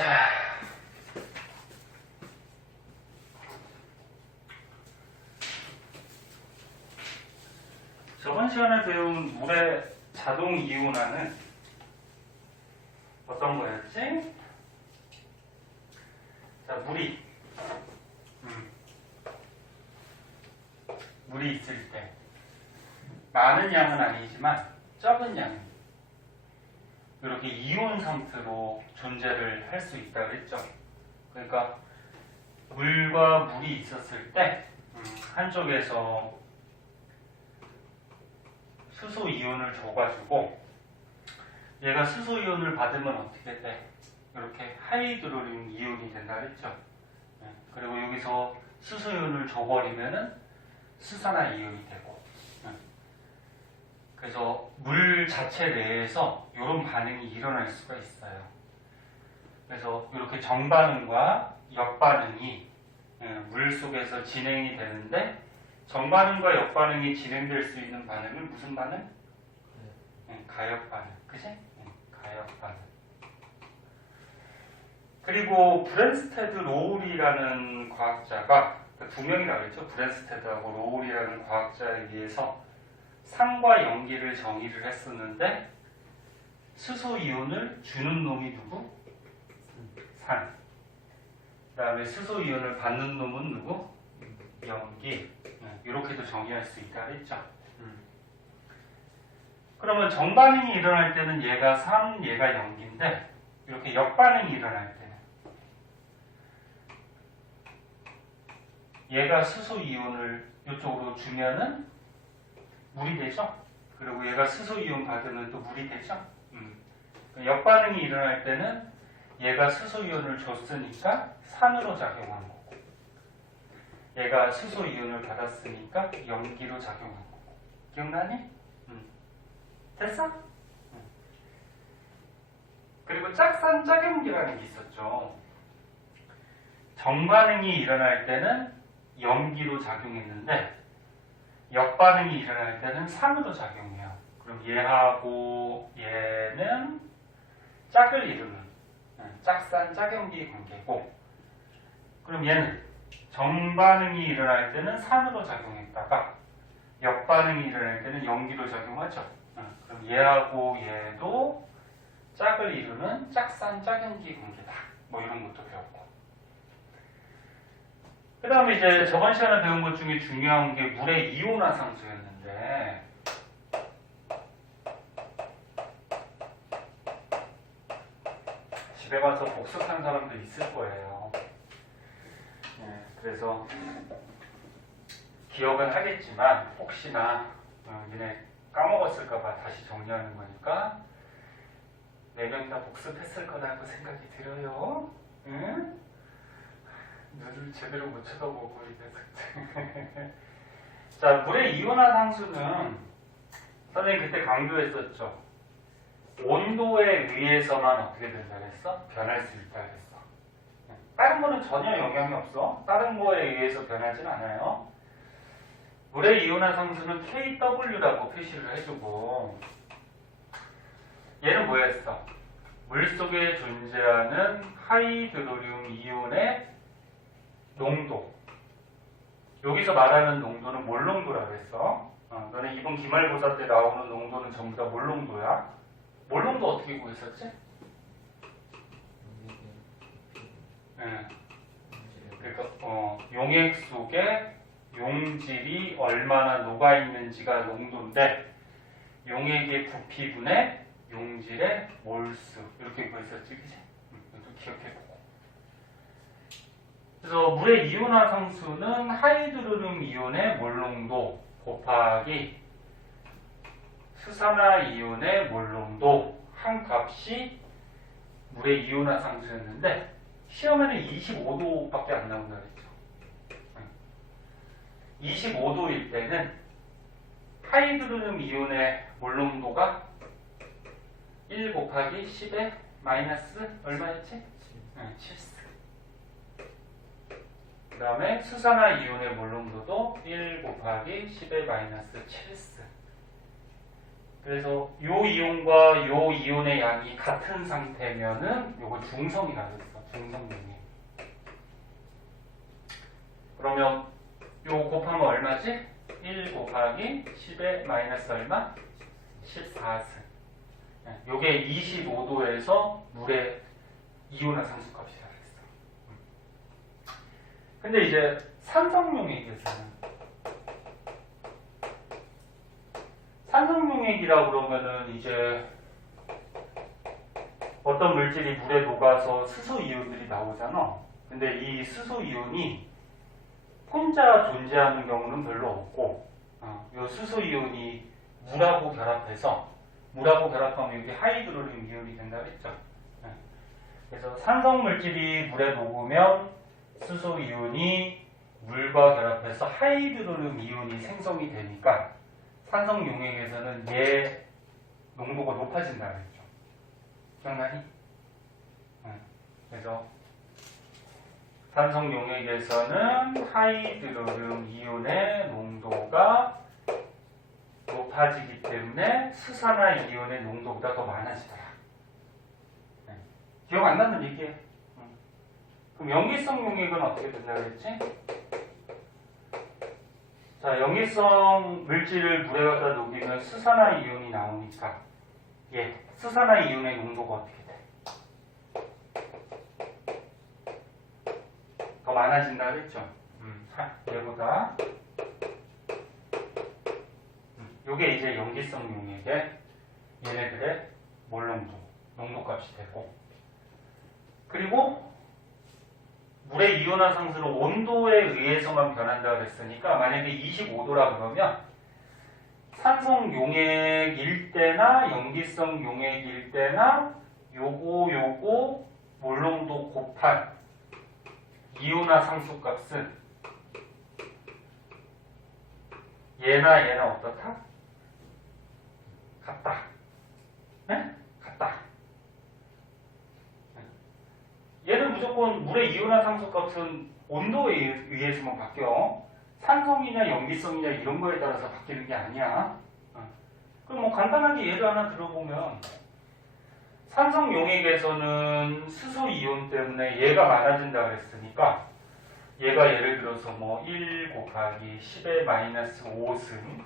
자, 저번 시간에 배운 물의 자동 이온화는 어떤 거였지? 자, 물이 있을 때 많은 양은 아니지만 적은 양 이렇게 이온 상태로 존재를 할 수 있다고 했죠. 그러니까 물과 물이 있었을 때 한쪽에서 수소 이온을 줘가지고 얘가 수소 이온을 받으면 어떻게 돼? 이렇게 하이드로륨 이온이 된다 그랬죠. 그리고 여기서 수소 이온을 줘버리면은 수산화 이온이 되고. 그래서 물 자체 내에서 이런 반응이 일어날 수가 있어요. 그래서 이렇게 정반응과 역반응이 물 속에서 진행이 되는데, 정반응과 역반응이 진행될 수 있는 반응은 무슨 반응? 가역 반응. 그치? 가역 반응. 그리고 브랜스테드 로울이라는 과학자가, 두 명이라고 했죠. 브랜스테드하고 로울이라는 과학자에 의해서 산과 염기를 정의를 했었는데, 수소 이온을 주는 놈이 누구? 산. 그 다음에 수소 이온을 받는 놈은 누구? 염기. 이렇게도 정의할 수 있다 했죠. 그러면 정반응이 일어날 때는 얘가 산, 얘가 염기인데, 이렇게 역반응이 일어날 때는 얘가 수소 이온을 이쪽으로 주면은 물이 되죠. 그리고 얘가 수소 이온 받으면 또 물이 되죠. 역반응이 일어날 때는 얘가 수소 이온을 줬으니까 산으로 작용하는 거고, 얘가 수소 이온을 받았으니까 염기로 작용하는 거고. 기억나니? 됐어? 그리고 짝산 짝염기라는 게 있었죠. 정반응이 일어날 때는 염기로 작용했는데 역반응이 일어날 때는 산으로 작용해요. 그럼 얘하고 얘는 짝을 이루는 짝산 짝염기 관계고, 그럼 얘는 정반응이 일어날 때는 산으로 작용했다가 역반응이 일어날 때는 염기로 작용하죠. 그럼 얘하고 얘도 짝을 이루는 짝산 짝염기 관계다. 뭐 이런 것도 배웠고. 그 다음에 이제 저번 시간에 배운 것 중에 중요한 게 물의 이온화 상수였는데, 집에 가서 복습한 사람들 있을 거예요. 그래서 기억은 하겠지만 혹시나 얘네 까먹었을까봐 다시 정리하는 거니까 4명 다 복습했을 거라고 생각이 들어요. 응? 눈을 제대로 못 쳐다보고 이제. 자, 물의 이온화 상수는 선생님 그때 강조했었죠. 온도에 의해서만 어떻게 된다 그랬어? 변할 수 있다 그랬어. 다른 거는 전혀 영향이 없어. 다른 거에 의해서 변하진 않아요. 물의 이온화 상수는 KW라고 표시를 해주고, 얘는 뭐였어? 물 속에 존재하는 하이드로륨 이온의 농도. 여기서 말하는 농도는 몰 농도라고 했어. 너네 이번 기말고사 때 나오는 농도는 전부 다 몰 농도야. 몰 농도 어떻게 구했었지? 그러니까 용액 속에 용질이 얼마나 녹아있는지가 농도인데, 용액의 부피분의 용질의 몰수 이렇게 구했었지, 그치? 이것도 기억해보고. 그래서 물의 이온화 상수는 하이드로륨 이온의 몰 농도 곱하기 수산화 이온의 몰 농도 한 값이 물의 이온화 상수였는데, 시험에는 25도밖에 안 나온다 그랬죠. 25도일 때는 하이드로륨 이온의 몰 농도가 1 곱하기 10의 마이너스 얼마였지? 7스. 그 다음에 수산화 이온의 몰 농도도 1 곱하기 10의 마이너스 7스. 그래서 요 이온과 요 이온의 양이 같은 상태면은 요거 중성이라고 했어. 중성용액. 그러면 요 곱하면 얼마지? 1 곱하기 10의 마이너스 얼마? 14승. 요게 25도에서 물의 이온화상수 값이라 그랬어. 근데 이제 산성용액에서는 산성용액이라고 그러면은 이제 어떤 물질이 물에 녹아서 수소 이온들이 나오잖아. 근데 이 수소 이온이 혼자 존재하는 경우는 별로 없고, 이 수소 이온이 물하고 결합하면 여기 하이드로륨 이온이 된다 그랬죠. 그래서 산성 물질이 물에 녹으면 수소 이온이 물과 결합해서 하이드로륨 이온이 생성이 되니까 산성 용액에서는 얘 농도가 높아진다 그랬죠. 기억나니? 그래서 산성 용액에서는 하이드로륨 이온의 농도가 높아지기 때문에 수산화 이온의 농도보다 더 많아지더라. 기억 안 나면 얘기해. 그럼 염기성 용액은 어떻게 된다 그랬지? 자, 염기성 물질을 물에 갖다 녹이면 수산화 이온이 나오니까 수산화 이온의 농도가 어떻게 돼? 더 많아진다 그랬죠? 얘보다 요게 이제 염기성 용액의 얘네들의 몰농도, 농도값이 되고, 그리고 물의 이온화 상수는 온도에 의해서만 변한다 그랬으니까 만약에 25도라 그러면 산성 용액일 때나 염기성 용액일 때나 요거 몰농도 곱한 이온화 상수 값은 얘나 어떻다? 같다. 네? 같다. 얘는 무조건 물의 이온화 상수 값은 온도에 의해서만 바뀌어. 산성이냐 염기성이냐 이런 거에 따라서 바뀌는 게 아니야. 그럼 뭐 간단하게 예를 하나 들어보면 산성 용액에서는 수소 이온 때문에 얘가 많아진다 그랬으니까 얘가 예를 들어서 뭐 1 곱하기 10의 마이너스 5승,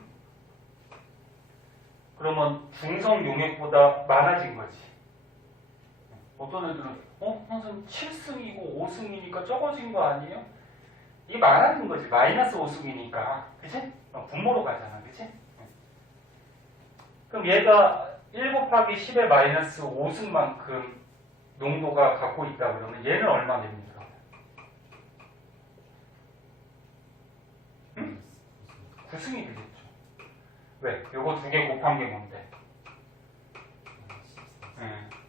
그러면 중성 용액보다 많아진 거지. 어떤 애들은 선생님 7승이고 5승이니까 적어진 거 아니에요? 이게 많아진 거지. 마이너스 5승이니까. 그치? 분모로 가잖아. 그치? 그럼 얘가 1 곱하기 10의 마이너스 5승만큼 농도가 갖고 있다 그러면 얘는 얼마 됩니까? 응? 9승이 되겠죠. 왜? 요거 두 개 곱한 게 뭔데?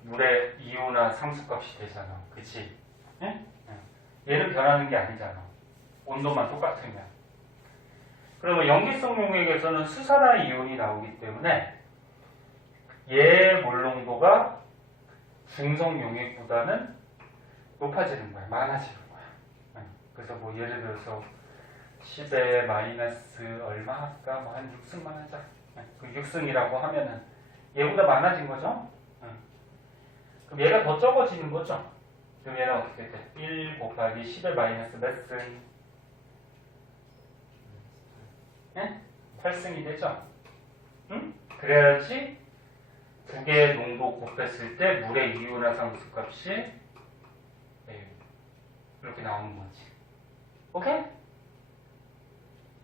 물의 이온화 상수값이 되잖아. 그치? 얘는 변하는 게 아니잖아. 온도만 똑같으면. 그러면 염기성 용액에서는 수산화 이온이 나오기 때문에 얘 몰농도가 중성 용액보다는 높아지는 거야. 많아지는 거야. 그래서 뭐 예를 들어서 10의 마이너스 얼마 할까? 뭐 한 6승만 하자. 그 6승이라고 하면은 얘보다 많아진 거죠? 그럼 얘가 더 적어지는 거죠? 그럼 얘는 어떻게 돼? 1 곱하기 10의 마이너스 몇 승? 8승이 되죠? 응? 그래야지 두 개의 농도 곱했을 때 물의 이온화 상수 값이 이렇게 나오는 거지. 오케이?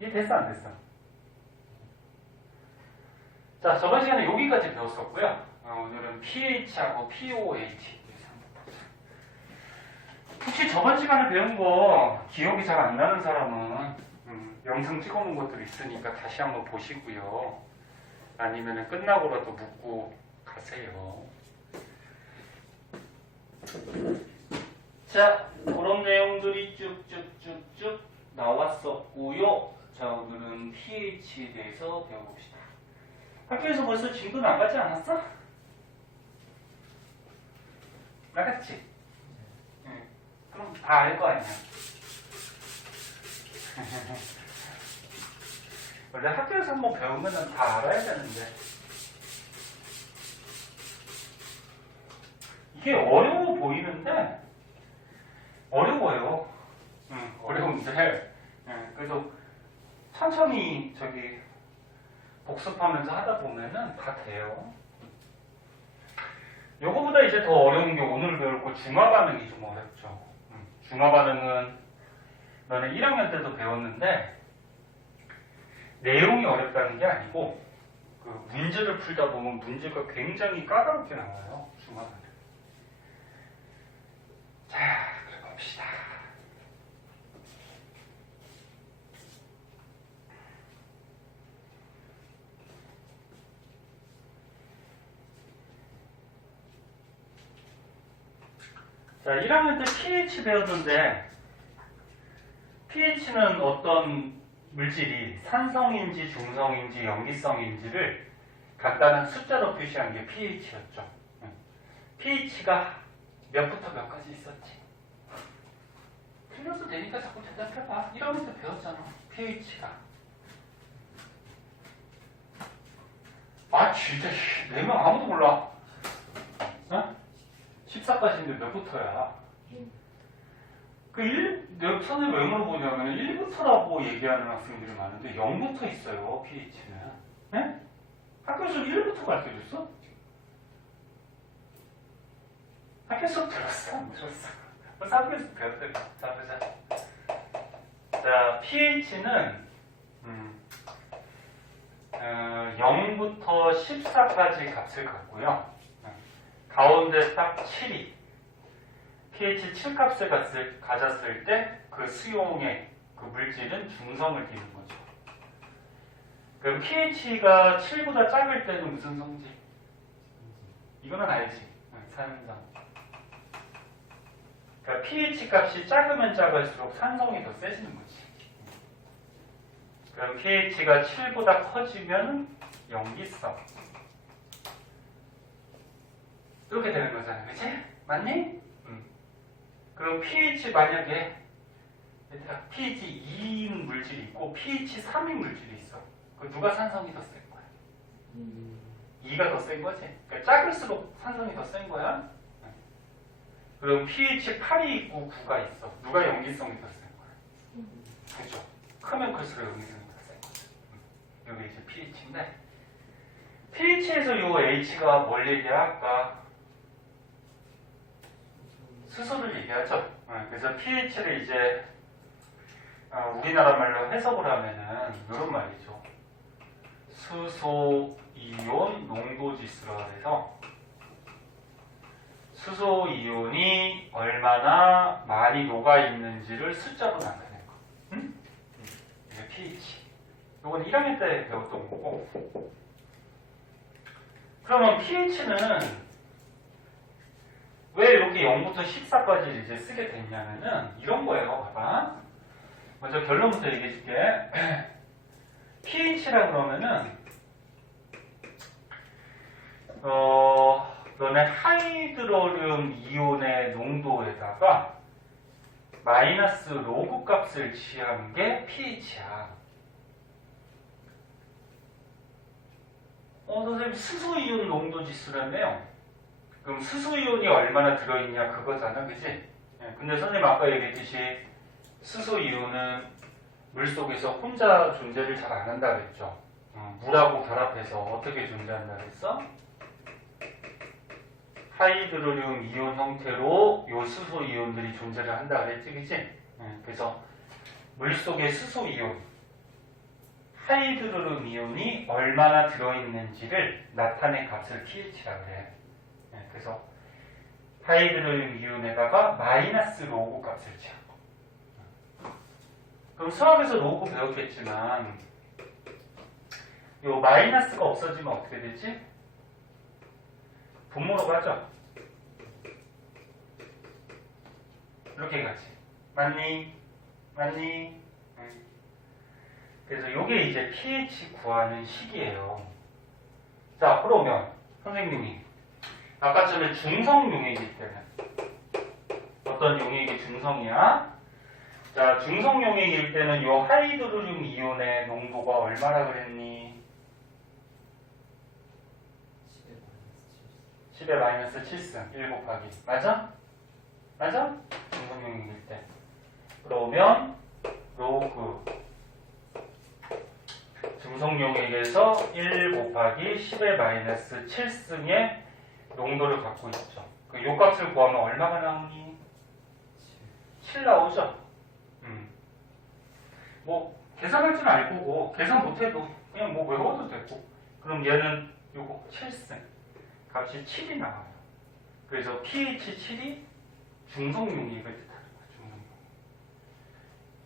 이해 됐어 안 됐어? 자, 저번 시간에 여기까지 배웠었고요. 오늘은 pH하고 pOH. 혹시 저번 시간에 배운 거 기억이 잘 안 나는 사람은 영상 찍어놓은 것들이 있으니까 다시 한번 보시고요. 아니면 끝나고라도 묻고 가세요. 자, 그런 내용들이 쭉쭉쭉쭉 나왔었고요. 자, 오늘은 pH에 대해서 배워봅시다. 학교에서 벌써 진도 나가지 않았어? 나갔지? 응. 그럼 다 알 거 아니야. 원래 학교에서 한번 배우면 다 알아야 되는데 이게 어려워 보이는데 어려워요. 어려운데 그래도 천천히 복습하면서 하다 보면은 다 돼요. 요거보다 이제 더 어려운 게 오늘 배울 거 중화 반응이 좀 어렵죠. 중화 반응은 너네 1학년 때도 배웠는데 내용이 어렵다는 게 아니고 그 문제를 풀다 보면 문제가 굉장히 까다롭게 나와요. 중화 반응. 자, 그럼 봅시다. 자, 1학년 때 pH 배웠는데 pH는 어떤 물질이 산성인지 중성인지 염기성인지를 간단한 숫자로 표시한 게 pH였죠. pH가 몇부터 몇까지 있었지? 틀려도 되니까 자꾸 대답해봐. 1학년 때 배웠잖아. pH가. 아 진짜 4명 아무도 몰라. 어? 14까지인데 몇부터야? 선생님 왜 물어보냐면 1부터라고 얘기하는 학생들이 많은데 0부터 있어요. pH는. 네? 학교에서 1부터 가르쳐줬어? 학교에서 들었어? 안 들었어? 벌써 학교에서 배웠대. 자, 보자. 자, pH는 0부터 14까지 값을 갖고요. 가운데 딱 7이 pH 7값을 가졌을 때 그 수용의 그 물질은 중성을 띠는 거죠. 그럼 pH가 7보다 작을 때는 무슨 성질? 이거는 알지? 산성. 그러니까 pH 값이 작으면 작을수록 산성이 더 세지는 거지. 그럼 pH가 7보다 커지면 염기성. 이렇게 되는 거잖아. 그치? 맞니? 그럼 pH 만약에 pH 2인 물질이 있고 pH 3인 물질이 있어. 그 누가 산성이 더 센 거야? 2가 더 센 거지? 그러니까 작을수록 산성이 더 센 거야? 그럼 pH 8이 있고 9가 있어. 누가 염기성이 더 센 거야? 그죠? 크면 클수록 염기성이 더 센 거지. 여기 이제 pH인데 pH에서 요 H가 뭘 얘기할까? 수소를 얘기하죠. 그래서 pH를 이제 우리나라 말로 해석을 하면은 이런 말이죠. 수소 이온 농도 지수라 해서 수소 이온이 얼마나 많이 녹아 있는지를 숫자로 나타낸 거. 응? 이게 pH. 이건 1학년 때 배웠던 거고. 그러면 pH는 왜 이렇게 0부터 14까지 이제 쓰게 됐냐면은 이런 거예요. 봐봐. 먼저 결론부터 얘기해 줄게. pH라 그러면은 너네 하이드로륨 이온의 농도에다가 마이너스 로그 값을 취한 게 pH야. 선생님 수소이온 농도 지수라며요. 그럼 수소이온이 얼마나 들어있냐 그거잖아. 그치? 근데 선생님 아까 얘기했듯이 수소이온은 물속에서 혼자 존재를 잘 안 한다 그랬죠. 물하고 결합해서 어떻게 존재한다 그랬어? 하이드로륨 이온 형태로 요 수소이온들이 존재를 한다 그랬지. 그치? 그래서 물속의 수소이온 하이드로륨 이온이 얼마나 들어있는지를 나타낸 값을 pH라고 그래. 그래서 하이드로륨 이온에다가 마이너스 로그 값을 취한 거. 그럼 수학에서 로그 배웠겠지만 요 마이너스가 없어지면 어떻게 되지? 분모로 가죠. 이렇게 가지. 맞니? 맞니? 그래서 요게 이제 pH 구하는 식이에요. 자, 그러면 선생님이 아까 전에 중성 용액이기 때문에 어떤 용액이 중성이야? 자, 중성 용액일 때는 요 하이드로륨 이온의 농도가 얼마나 그랬니? 10의 마이너스 7승 1 곱하기 맞아? 맞아? 중성용액일 때 그러면 로그 중성용액에서 1 곱하기 10의 마이너스 7승의 농도를 갖고 있죠. 그 요값을 구하면 얼마가 나오니? 7 나오죠? 뭐 계산할 줄 알 거고 계산 못해도 그냥 뭐 외워도 되고 그럼 얘는 요거 7승 값이 7이 나와요. 그래서 pH 7이 중성용액을 뜻하는 거예요. 중성용액.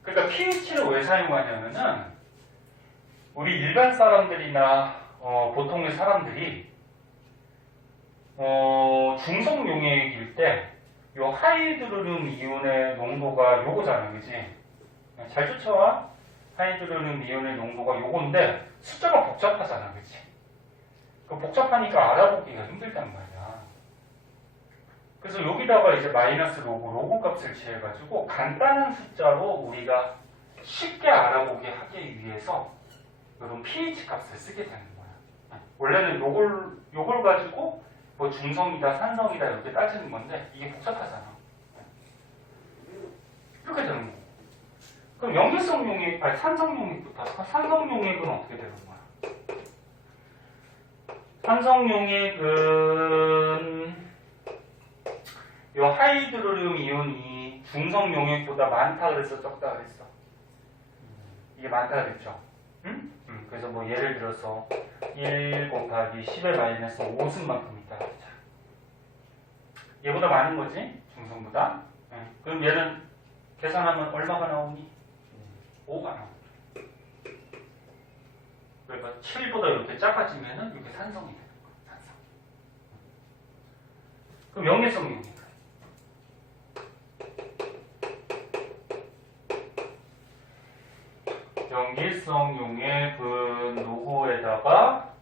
그러니까 pH를 왜 사용하냐면은 우리 일반 사람들이나 보통의 사람들이 중성용액일 때 요 하이드로륨 이온의 농도가 요거잖아, 그지? 잘 쫓아와. 하이드로륨 이온의 농도가 요건데 숫자가 복잡하잖아, 그치? 그 복잡하니까 알아보기가 힘들단 말이야. 그래서 여기다가 이제 마이너스 로그 값을 취해가지고 간단한 숫자로 우리가 쉽게 알아보게 하기 위해서 이런 pH 값을 쓰게 되는 거야. 원래는 요걸 가지고 뭐 중성이다, 산성이다 이렇게 따지는 건데 이게 복잡하잖아. 이렇게 되는 거고. 그럼 염기성 용액, 아니 산성 용액부터. 산성 용액은 어떻게 되는 거야? 산성 용액은 요 하이드로륨 이온이 중성 용액보다 많다 그랬어, 적다 그랬어? 이게 많다 그랬죠? 응? 그래서 뭐 예를 들어서 1 곱하기 10의 마이너스 5승만큼 있다 그러자. 얘보다 많은 거지? 중성보다. 그럼 얘는 계산하면 얼마가 나오니? 5가 나오니. 그러니까 7보다 이렇게 작아지면은 이렇게 산성이 되는 거야. 산성. 그럼 염기성 용액. 염기성 용액은 요거에다가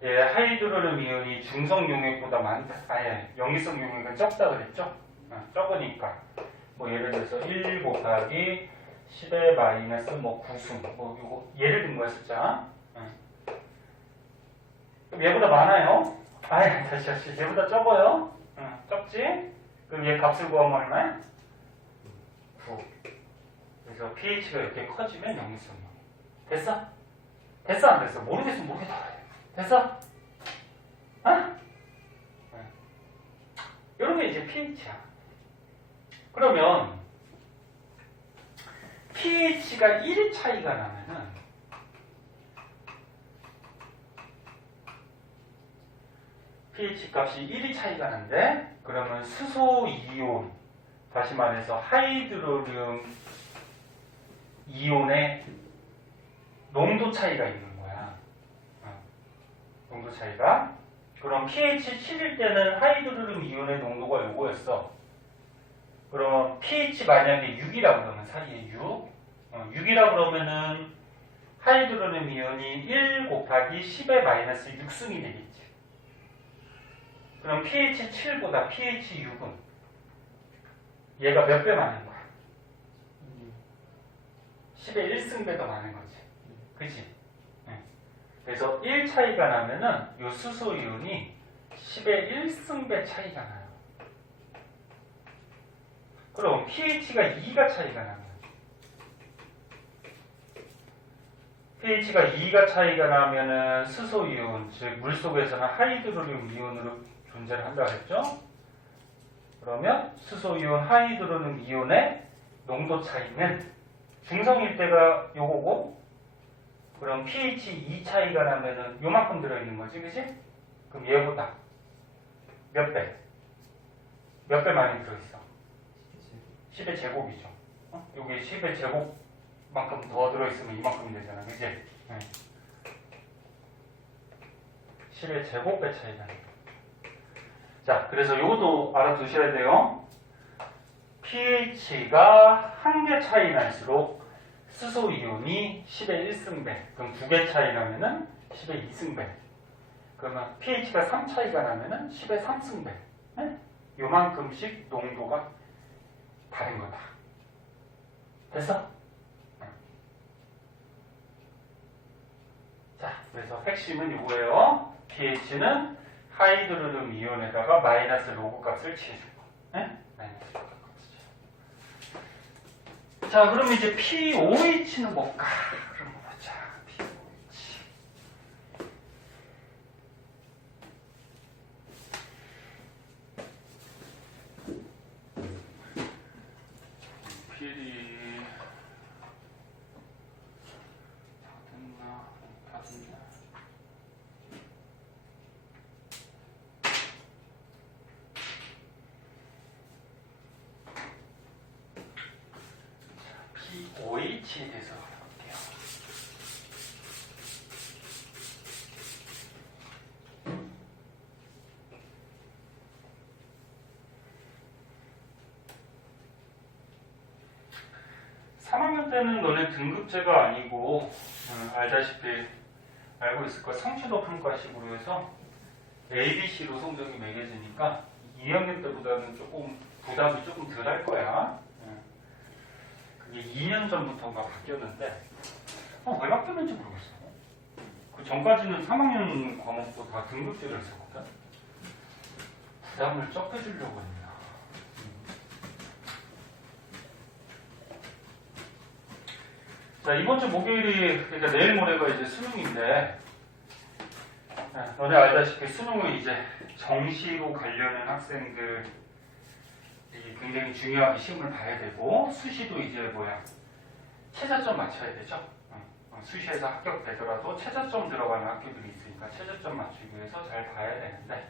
하이드로륨 이온이 중성 용액보다 많다. 아예 염기성 용액은 적다 그랬죠? 적으니까 뭐 예를 들어서 1 곱하기 10의 마이너스 뭐 9승 뭐 요거 예를 든 거야 숫자. 그럼 얘보다 많아요? 아예 다시 얘보다 적어요? 적지? 그럼 얘 값을 구하면 얼마야? 9. 그래서 pH가 이렇게 커지면 염기성 용액. 됐어? 됐어 안 됐어? 모르겠으면 모르겠다. 됐어? 아? 이런 게 이제 pH야. 그러면 pH가 1 차이가 나면은 pH 값이 1이 차이가 난데 그러면 수소 이온 다시 말해서 하이드로륨 이온의 농도 차이가 있는 거야. 농도 차이가. 그럼 pH 7일 때는 하이드로륨 이온의 농도가 요거였어. 그럼 pH 만약에 6이라고 그러면 사이에 6. 6이라고 그러면은 하이드로륨 이온이 1 곱하기 10의 마이너스 6승이 되겠지. 그럼 pH 7보다 pH 6은 얘가 몇 배 많은 거야? 10의 1승배 더 많은 거지. 그치? 그래서 1 차이가 나면은 요 수소 이온이 10의 1승배 차이가 나요. 그럼 pH가 2가 차이가 나면 pH가 2가 차이가 나면은 수소 이온, 즉 물속에서는 하이드로륨 이온으로 존재를 한다 그랬죠? 그러면 수소 이온, 하이드로륨 이온의 농도 차이는 중성일 때가 요거고 그럼 pH 2 차이가 나면은 요만큼 들어있는 거지, 그치? 그럼 얘보다 몇 배? 몇 배 많이 들어있어? 10의 제곱이죠. 여기 10의 제곱만큼 더 들어있으면 이만큼이 되잖아, 그치? 10의 제곱배 차이가 나요. 자, 그래서 요것도 알아두셔야 돼요. pH가 한 개 차이 날수록 수소 이온이 10의 1승배, 그럼 2개 차이 나면은 10의 2승배. 그러면 pH가 3 차이가 나면은 10의 3승배. 요만큼씩 농도가 다른 거다. 됐어? 자, 그래서 핵심은 이거예요. pH는 하이드로륨 이온에다가 마이너스 로그 값을 취해준 거. 네? 마이너스 로그 값을. 자, 그럼 이제 POH는 뭘까? 그럼 보자. POH. 필이 다 됐나? POH에 대해서 볼게요. (3학년) 때는 너네 등급제가 아니고 알다시피 알고 있을 거야. 성취도 평가식으로 해서 ABC로 성적이 매겨지니까 2학년 때보다는 조금 부담이 조금 덜 할 거야. 그게 2년 전부터가 바뀌었는데 왜 바뀌었는지 모르겠어. 그 전까지는 3학년 과목도 다 등급제를 했었거든. 부담을 적해주려고 합니다. 자, 이번 주 목요일이, 그러니까 내일 모레가 이제 수능인데, 너네 알다시피 수능은 이제 정시로 가려는 학생들이 굉장히 중요하게 시험을 봐야 되고, 수시도 이제 최저점 맞춰야 되죠. 수시에서 합격되더라도 최저점 들어가는 학교들이 있으니까 최저점 맞추기 위해서 잘 봐야 되는데,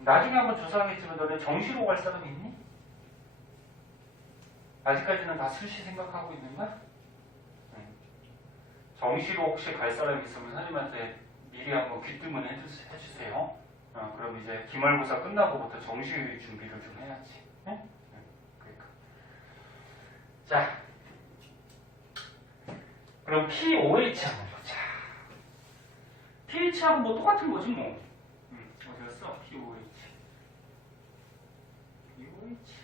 나중에 한번 조사하겠지만 너네 정시로 갈 사람 있니? 아직까지는 다 수시 생각하고 있는 거야? 정시로 혹시 갈 사람 있으면 선생님한테 미리 한번 귀뜸을 해주세요. 그럼 이제 기말고사 끝나고부터 정시 준비를 좀 해야지. 네? 그러니까. 자, 그럼 POH 한번 보자. pH하고 뭐 똑같은 거지 뭐. 어디 갔어? POH. POH.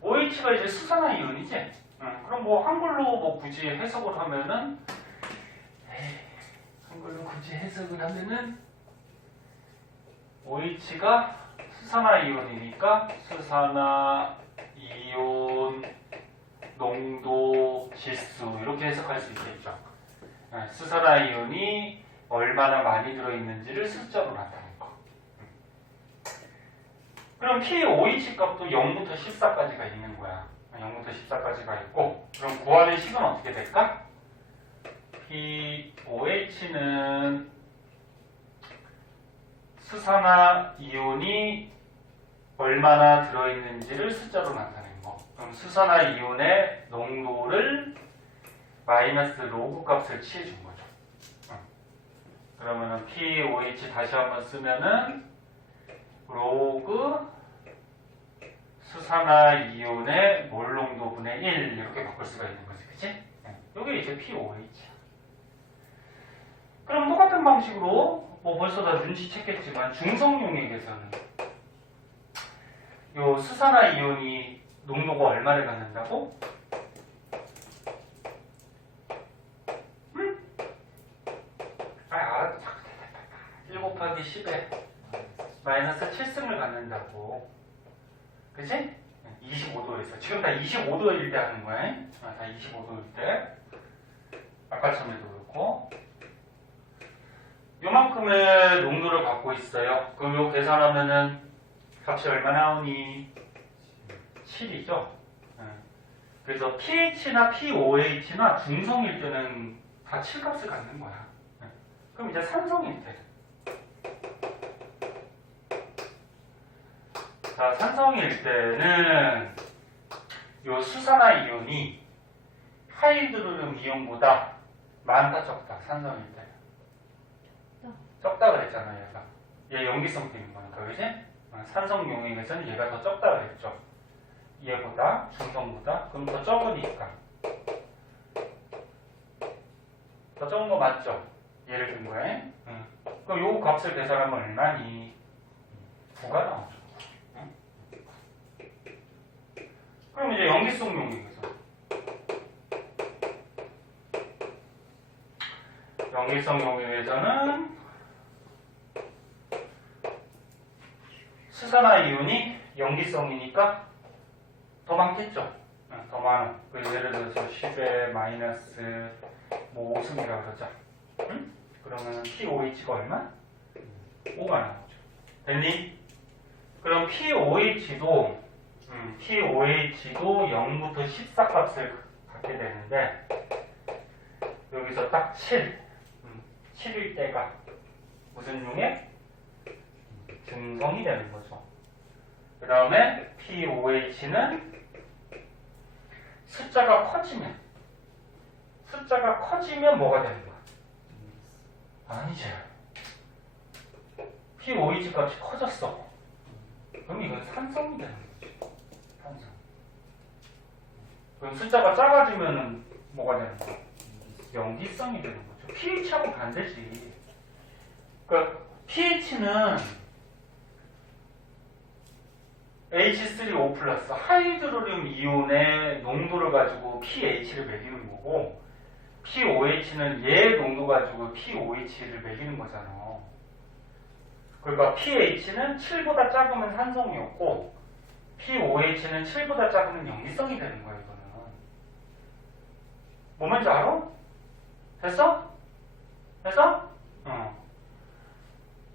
OH가 이제 수산화이온이지? 그럼 뭐 한글로 뭐 굳이 해석을 하면은, 한글로 굳이 해석을 하면은, OH가 수산화이온이니까 수산화이온 농도 지수 이렇게 해석할 수 있겠죠. 수산화이온이 얼마나 많이 들어있는지를 숫자로 나타낸 거. 그럼 POH 값도 0부터 14까지가 있는 거야. 0부터 14까지가 있고, 그럼 구하는 식은 어떻게 될까? POH는 수산화이온이 얼마나 들어있는지를 숫자로 나타낸 거. 그럼 수산화이온의 농도를 마이너스 로그 값을 취해준 거죠. 그러면은 POH 다시 한번 쓰면은 로그 수산화이온의 몰 농도분의 1 이렇게 바꿀 수가 있는 거지, 그치? 이게 이제 POH. 그럼 똑같은 방식으로 뭐 벌써 다 눈치챘겠지만 중성용액에서는 요 수산화이온이 농도가 얼마를 갖는다고? 1 곱하기 10에 마이너스 7승을 갖는다고. 그치? 25도에서. 지금 다 25도일 때 하는 거야. 다 25도일 때. 아까처럼에도 그렇고. 요만큼의 농도를 갖고 있어요. 그럼 요 계산하면은 값이 얼마 나오니? 7이죠. 그래서 pH나 POH나 중성일 때는 다 7값을 갖는 거야. 그럼 이제 산성일 때. 자, 산성일 때는 요 수산화이온이 하이드로륨 이온보다 많다 적다. 산성일 때. 적다 그랬잖아, 얘가. 얘 염기성 때문인 거니까, 그지? 산성 용액에서는 얘가 더 적다 그랬죠. 얘보다, 중성보다. 그럼 더 적으니까. 더 적은 거 맞죠? 예를 든 거에. 그럼 요 값을 계산하면 얼마니? 9가 나오죠. 그럼 이제 염기성 용액에서 염기성 용액에서는 수산화이온이 염기성이니까 더 많겠죠. 더 많아. 예를 들어서 10의 마이너스 뭐 5승이라고 그러죠. 응? 그러면 POH가 얼마? 5가 나오죠. 됐니? 그럼 POH도 0부터 14 값을 갖게 되는데 여기서 딱 7일 때가 무슨 용액? 중성이 되는 거죠. 그 다음에 POH는 숫자가 커지면 뭐가 되는 거야? 아니지. POH 값이 커졌어. 그럼 이건 산성이 되는 거지. 산성. 그럼 숫자가 작아지면 뭐가 되는 거야? 염기성이 되는 거죠. pH하고 반대지. 그러니까 pH는 H3O 플러스 하이드로륨 이온의 농도를 가지고 pH를 매기는 거고 POH는 얘 농도 가지고 POH를 매기는 거잖아. 그러니까 pH는 7보다 작으면 산성이었고 POH는 7보다 작으면 염기성이 되는 거야. 이거는 뭐 뭔지 알아? 됐어? 됐어? 자,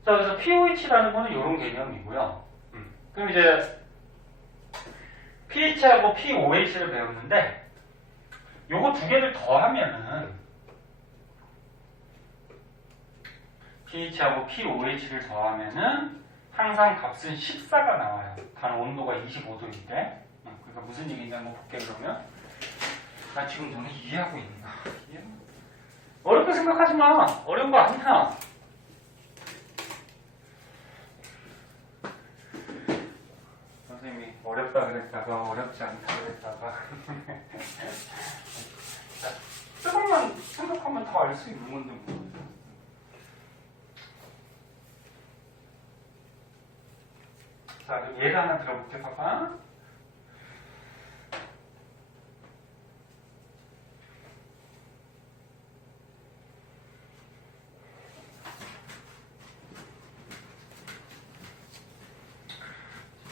그래서 POH라는 거는 이런 개념이고요. 그럼 이제 pH하고 POH를 배웠는데 요거 두 개를 더하면은 pH하고 POH를 더하면은 항상 값은 14가 나와요. 단 온도가 25도인데 그러니까 무슨 얘기인지 한번 볼게. 그러면 나 지금 너네 이해하고 있나? 어렵게 생각하지 마. 어려운 거 아니야. 선생님이 어렵다 그랬다가 어렵지 않다 그랬다가 조금만 생각하면 다 알 수 있는 건데 뭐. 자, 그럼 예를 하나 들어볼게. 봐봐.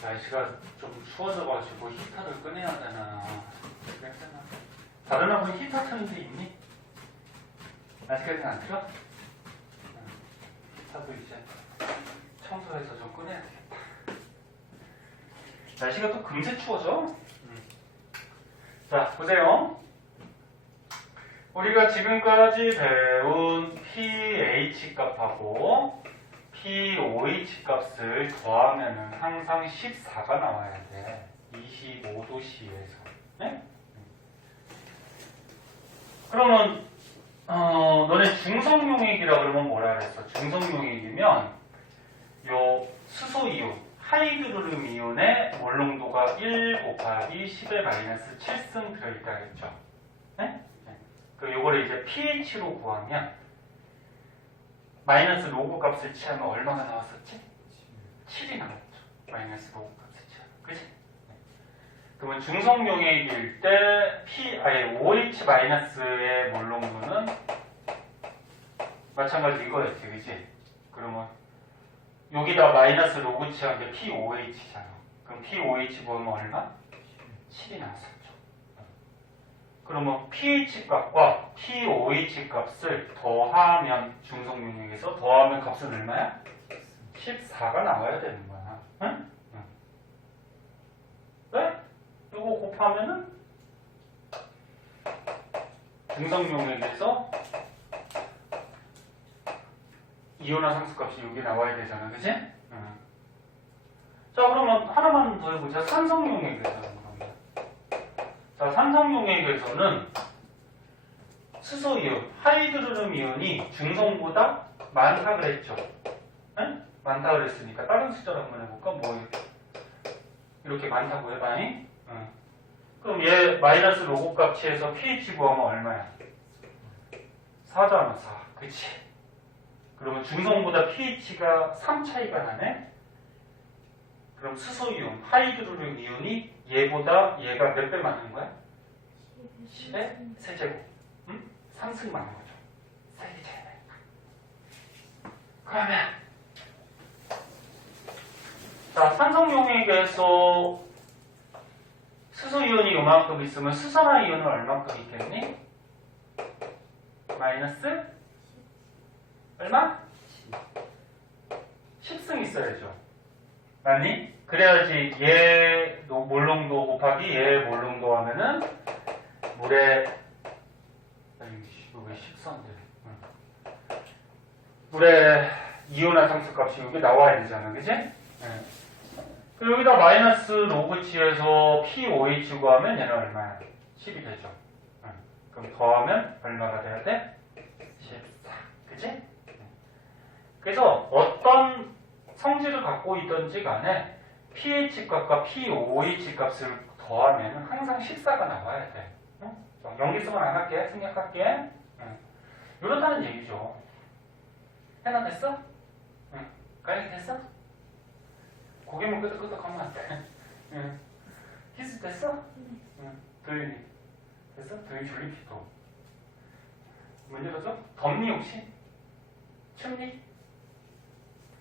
날씨가 좀 추워져가지고 히터를 꺼내야 되나 그랬잖아. 다른 학원 히터 트는 데 있니? 아직까지는 안 틀어? 히터도 이제 청소해서 좀 꺼내야 되겠다. 날씨가 또 금세 추워져. 자, 보세요. 우리가 지금까지 배운 pH 값하고 POH 값을 더하면은 항상 14가 나와야 돼. 25도씨에서. 네? 그러면 너네 중성용액이라 그러면 뭐라 그랬어? 중성용액이면 요 수소이온, 하이드로륨 이온의 몰농도가 1 곱하기 10의 마이너스 7승 들어있다 그랬죠? 네? 그 요거를 이제 pH로 구하면 마이너스 로그 값을 취하면 얼마가 나왔었지? 7이 나왔죠. 마이너스 로그 값을 취하면. 그치? 네. 그러면 중성용액일 때 OH-의 몰농도는 마찬가지 이거였지. 그치? 그러면 여기다 마이너스 로그 취한 게 POH잖아. 그럼 POH 보면 얼마? 7이 나왔었죠. 그러면 pH 값과 POH 값을 더하면 중성용액에서 더하면 값은 얼마야? 14가 나와야 되는 거야. 응? 응. 왜? 이거 곱하면은 중성용액에서 이온화 상수값이 여기 나와야 되잖아. 그치? 응. 자, 그러면 하나만 더 해보자. 산성용액에서는 자, 산성용액에서는 수소이온, 하이드로륨 이온이 중성보다 많다 그랬죠? 응? 많다 그랬으니까 다른 숫자로 한번 해볼까? 뭐 이렇게 많다고 해봐니? 응. 그럼 얘 마이너스 로고 값 취해서 pH 구하면 얼마야? 4잖아, 4. 그치? 그러면 중성보다 pH가 3 차이가 나네? 그럼 수소이온, 하이드로륨 이온이 얘보다 얘가 몇 배 많은 거야? 10의 세제곱. 응? 상승 많은 거죠. 사이드 차이 나니까. 그러면 자, 산성용액에서 수소이온이 요만큼 있으면 수산화이온은 얼만큼 있겠니? 마이너스 얼마? 10승 있어야죠. 맞니? 그래야지 얘 몰농도 곱하기 얘 몰농도 하면은 물에 왜 14인데 물에 이온화 상수값이 여기 나와야 되잖아. 그지? 네. 그리고 여기다 마이너스 로그 치해서 POH 구하면 얘는 얼마야? 10이 되죠. 네. 그럼 더하면 얼마가 돼야 돼? 14. 그지? 그래서 어떤 성질을 갖고 있던지 간에 pH 값과 pOH 값을 더하면 항상 14가 나와야 돼. 응? 연기성은 안 할게. 생략할게. 응. 이렇다는 얘기죠. 해나 됐어? 응. 가영이 됐어? 고개만 끄덕끄덕하면 안 돼. 응. 키스 됐어? 응. 도윤이 됐어? 도윤이 졸린 피도. 문제로죠? 덥니 혹시? 춥니?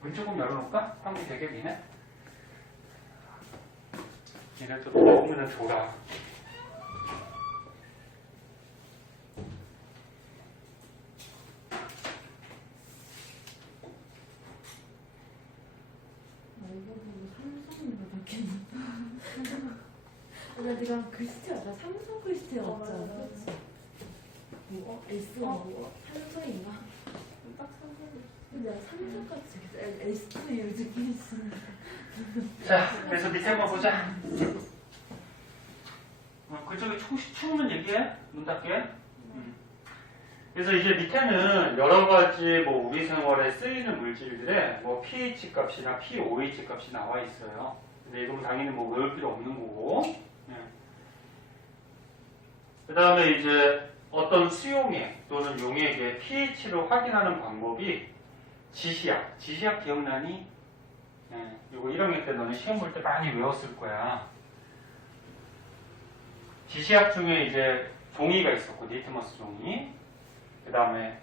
문 조금 열어놓을까? 환기 되게 미네. 니네 또 더우면 졸아. 이거 보고 삼성으로 느꼈나? 나 내가 글씨체 알아? 삼성 글씨체 없잖아. 그렇지? 뭐? S 뭐? 삼성인가? 딱 삼성. 근데 나 삼성까지 적었어. S 요즘 글씨. 자, 그래서 밑에 한번 보자. 그쪽에 추우면 얘기해. 문 닫게. 그래서 이제 밑에는 여러 가지 뭐 우리 생활에 쓰이는 물질들의 뭐 pH 값이나 pOH 값이 나와 있어요. 근데 이건 당연히 뭐 외울 필요 없는 거고. 그 다음에 이제 어떤 수용액 또는 용액의 pH를 확인하는 방법이 지시약. 지시약 기억나니? 이거 1학년 때 너네 시험 볼 때 많이 외웠을 거야. 지시약 중에 이제 종이가 있었고, 니트머스 종이. 그 다음에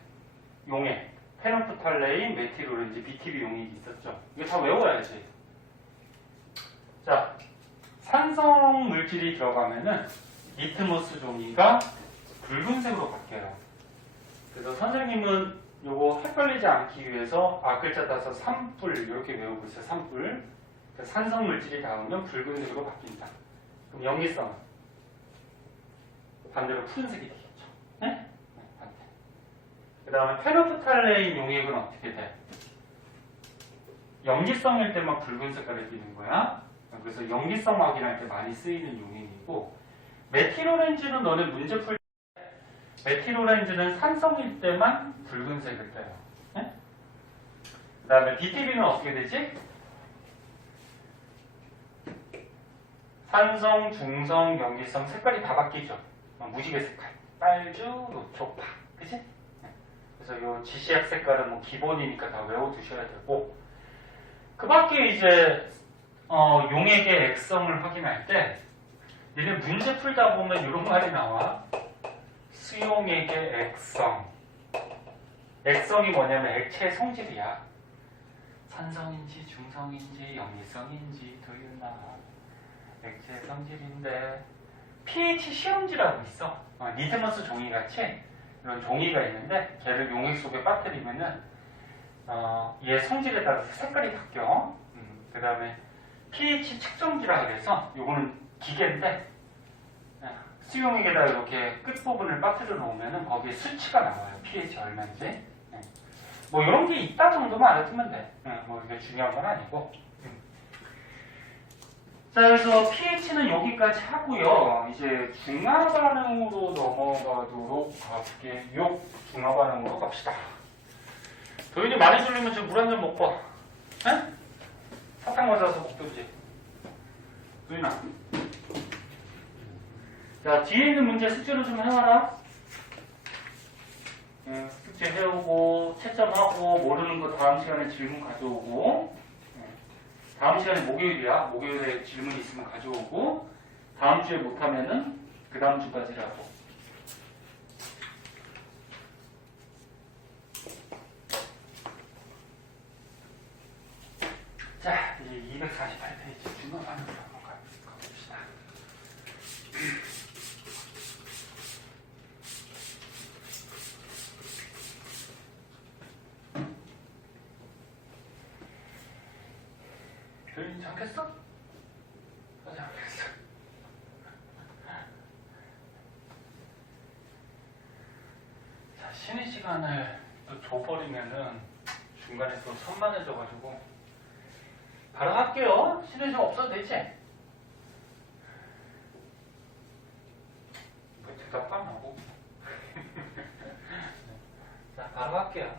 용액, 페노프탈레인, 메틸오렌지, BTB 용액이 있었죠. 이거 다 외워야지. 자, 산성 물질이 들어가면은 니트머스 종이가 붉은색으로 바뀌어요. 그래서 선생님은 요거 헷갈리지 않기 위해서 앞글자 따서 산불 이렇게 외우고 있어요. 산불. 그러니까 산성 물질이 닿으면 붉은색으로 바뀐다. 그럼 염기성 반대로 푸른색이 되겠죠. 네? 반대. 그 다음에 페노프탈레인 용액은 어떻게 돼? 염기성일 때만 붉은 색깔이 띄는 거야. 그래서 염기성 확인할 때 많이 쓰이는 용액이고, 메틸오렌지는 너네 문제 풀 때 메틸오렌지는 산성일 때만 붉은색을 떼요. 네? 그 다음에 BTB는 어떻게 되지? 산성, 중성, 염기성 색깔이 다 바뀌죠. 무지개 색깔, 빨주, 녹초파, 그치? 네. 그래서 요 지시약 색깔은 뭐 기본이니까 다 외워두셔야 되고, 그 밖에 이제 용액의 액성을 확인할 때 얘네 문제 풀다 보면 이런 말이 나와. 수용액의 액성. 액성이 뭐냐면 액체의 성질이야. 산성인지 중성인지 염기성인지 도윤아. 액체의 성질인데 pH 시험지라고 있어. 니트머스 종이같이 이런 종이가 있는데 걔를 용액 속에 빠뜨리면은 얘 성질에 따라서 색깔이 바뀌어. 그 다음에 pH 측정기라 그래서 요거는 기계인데 수용액에다 이렇게 끝부분을 빠뜨려 놓으면은 거기에 수치가 나와요. pH 얼마인지. 뭐 이런 게 있다 정도만 알아두면 돼. 뭐 이게 중요한 건 아니고. 자, 그래서 pH는 여기까지 하고요. 이제 중화 반응으로 넘어가도록 갈게요. 중화 반응으로 갑시다. 도윤이 많이 졸리면 지금 물 한 잔 먹고 와. 에? 사탕 맞아서 먹든지. 도윤아. 자, 뒤에 있는 문제 숙제로 좀 해와라. 숙제 해오고, 채점하고, 모르는 거 다음 시간에 질문 가져오고, 다음 시간에 목요일이야. 목요일에 질문 있으면 가져오고, 다음 주에 못하면은 그 다음 주까지라고. 자, 이제 248페이지 중간반응으로 한번 가봅시다. 들리지 않겠어? 하지 않겠어. 자, 쉬는 시간을 또 줘버리면은 중간에 또 산만해져가지고 바로 할게요. 쉬는 시간 없어도 되지? 뭐 대답 안 하고. 자, 바로 할게요.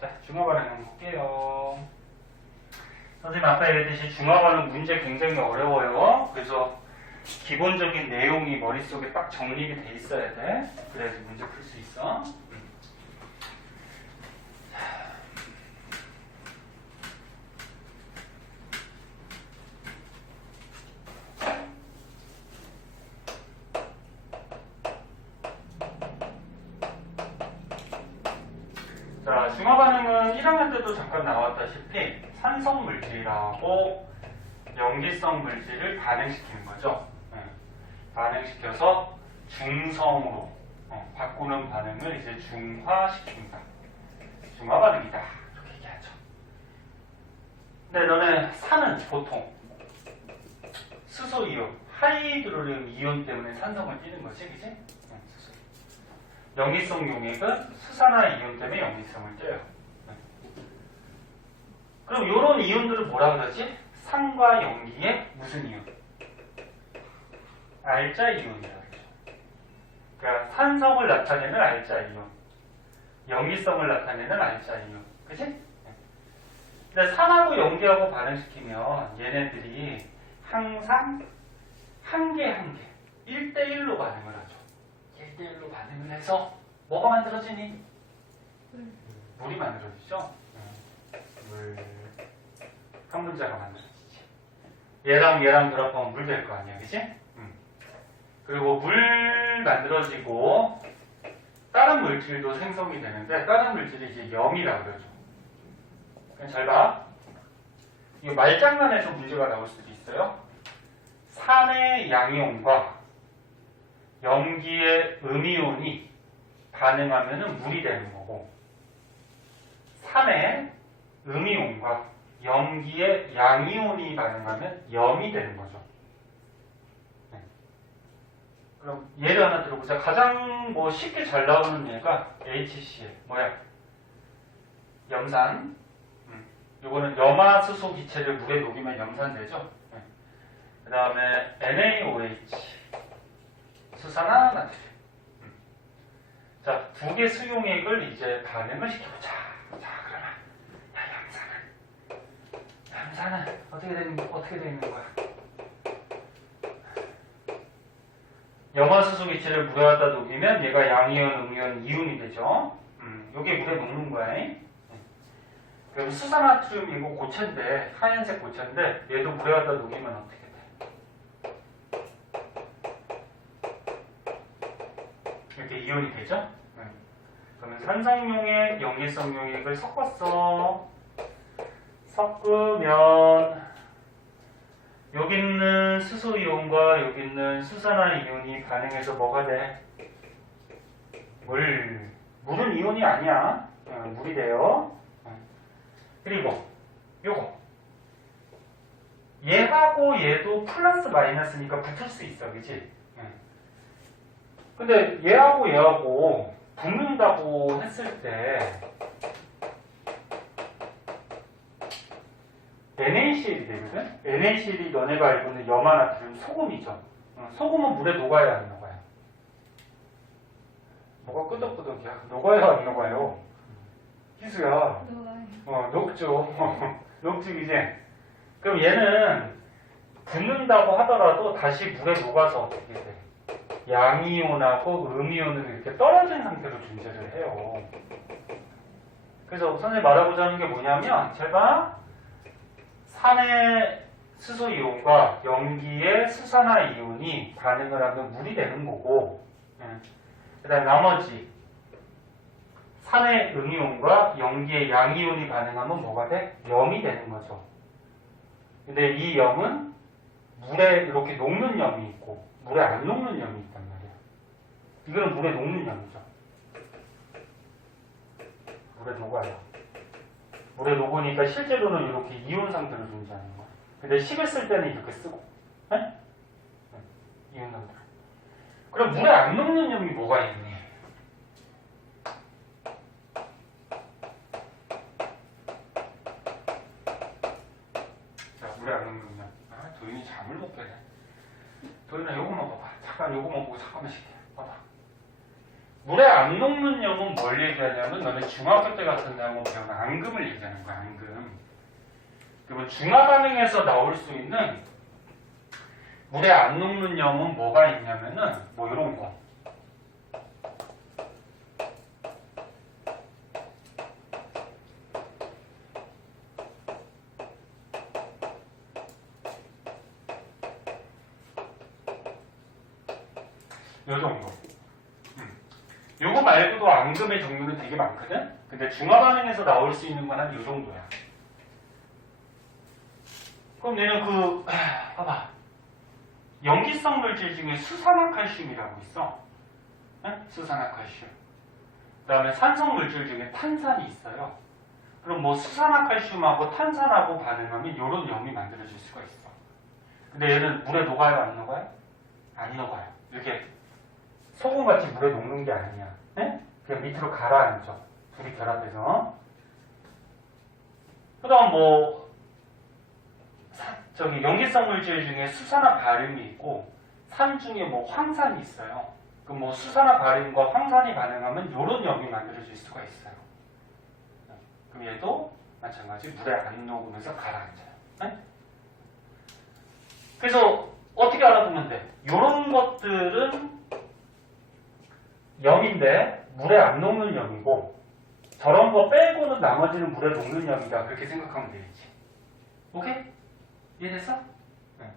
자, 중화반응 한번 볼게요. 선생님 아까 얘기했듯이 중화반응 문제 굉장히 어려워요. 그래서 기본적인 내용이 머릿속에 딱 정립이 돼 있어야 돼. 그래야지 문제 풀 수 있어. 자, 중화반응은 1학년 때도 잠깐 나왔다시피 산성 물질이라고 염기성 물질을 반응시키는 거죠. 반응시켜서 중성으로 바꾸는 반응을 이제 중화시킵니다. 중화반응이다. 이렇게 얘기하죠. 근데 너네 산은 보통 수소이온, 하이드로륨 이온 때문에 산성을 띠는 거지, 그치? 수소. 염기성 용액은 수산화 이온 때문에 염기성을 떼요. 그럼 이런 이온들을 뭐라 그러지? 산과 염기의 무슨 이온? 알자 이온이라고 그러죠. 그러니까 산성을 나타내는 알자 이온, 염기성을 나타내는 알자 이온. 그치? 근데 산하고 염기하고 반응시키면 얘네들이 항상 한 개 한 개 1대1로 반응을 하죠. 1대1로 반응을 해서 뭐가 만들어지니? 물이 만들어지죠. 물, 한 분자가 만들어지지. 얘랑 얘랑 결합하면 물 될 거 아니야, 그치? 그리고 물 만들어지고 다른 물질도 생성이 되는데 다른 물질이 이제 염이라고 그러죠. 그냥 잘 봐. 이거 말장난에서 문제가 나올 수도 있어요. 산의 양이온과 염기의 음이온이 반응하면 물이 되는 거고, 산의 음이온과 염기의 양이온이 반응하면 염이 되는 거죠. 네. 그럼 예를 하나 들어보자. 가장 뭐 쉽게 잘 나오는 얘가 HCl. 뭐야? 염산. 요거는 염화수소 기체를 물에 녹이면 염산되죠. 네. 그 다음에 NaOH. 수산화 나트륨. 자, 두 개 수용액을 이제 반응을 시켜보자. 자, 그러면 염산은 어떻게 되는 거야? 염화수소 기체를 물에 갖다 녹이면 얘가 양이온, 음이온, 이온이 되죠. 요게 물에 녹는 거야. 그럼 수산화트륨 이거 고체인데, 하얀색 고체인데 얘도 물에 갖다 녹이면 어떻게 돼? 이렇게 이온이 되죠? 그러면 산성용액, 염기성 용액을 섞었어. 섞으면 여기 있는 수소이온과 여기 있는 수산화 이온이 반응해서 뭐가 돼? 물은 이온이 아니야. 물이 돼요. 그리고 요거 얘하고 얘도 플러스 마이너스니까 붙을 수 있어, 그치? 근데 얘하고 붙는다고 했을 때 NaCl이 되거든? NaCl이 너네가 알고 있는 염화나트륨 소금이죠. 소금은 물에 녹아야 안 녹아요? 뭐가 끄덕끄덕이야? 녹아야 안 녹아요? 희수야. 녹죠. 녹지, 이제. 그럼 얘는 붙는다고 하더라도 다시 물에 녹아서 어떻게 돼? 양이온하고 음이온으로 이렇게 떨어진 상태로 존재를 해요. 그래서 선생님이 말하고자 하는 게 뭐냐면, 잘 봐. 산의 수소 이온과 염기의 수산화 이온이 반응을 하면 물이 되는 거고, 그다음 나머지 산의 음이온과 염기의 양이온이 반응하면 뭐가 돼? 염이 되는 거죠. 근데 이 염은 물에 이렇게 녹는 염이 있고 물에 안 녹는 염이 있단 말이야. 이거는 물에 녹는 염이죠. 물에 녹아요. 물에 녹으니까 실제로는 이렇게 이온 상태로 존재하는 거야. 근데 식을 때는 이렇게 쓰고, 네? 이온 상태. 그럼 물에 안 녹는 염이 뭐가 있니? 자, 물에 안 녹는 염. 아, 도윤이 잠을 못 깨네. 도윤아, 요거만 봐봐. 잠깐 요거만 보고 잠깐만 쉴게. 봐봐. 물에 안 녹는 염은 뭘 얘기하냐면, 너네 중학교 때 같은 데 한번 배운 앙금을 얘기하는 거야, 앙금. 그러면 중화 반응에서 나올 수 있는 물에 안 녹는 염은 뭐가 있냐면은, 뭐 이런 거. 요 정도. 요거 말고도 앙금의 종류는 되게 많거든? 근데 중화 반응에서 나올 수 있는 건 한 요 정도야. 그럼 얘는 봐봐. 염기성 물질 중에 수산화칼슘이라고 있어. 네? 수산화칼슘. 그 다음에 산성 물질 중에 탄산이 있어요. 그럼 뭐 수산화칼슘하고 탄산하고 반응하면 요런 염이 만들어질 수가 있어. 근데 얘는 물에 녹아요, 안 녹아요? 안 녹아요. 이렇게 소금같이 물에 녹는 게 아니야. 네? 그냥 밑으로 가라앉죠. 둘이 결합해서. 그 다음 염기성 물질 중에 수산화 바륨이 있고, 산 중에 뭐 황산이 있어요. 그럼 뭐 수산화 바륨과 황산이 반응하면 요런 염이 만들어질 수가 있어요. 그럼 얘도 마찬가지 물에 안 녹으면서 가라앉아요. 네? 그래서 어떻게 알아보면 돼? 요런 것들은 염인데 물에 안 녹는 염이고, 저런 거 빼고는 나머지는 물에 녹는 염이다. 그렇게 생각하면 되겠지. 오케이? 이해됐어? 네.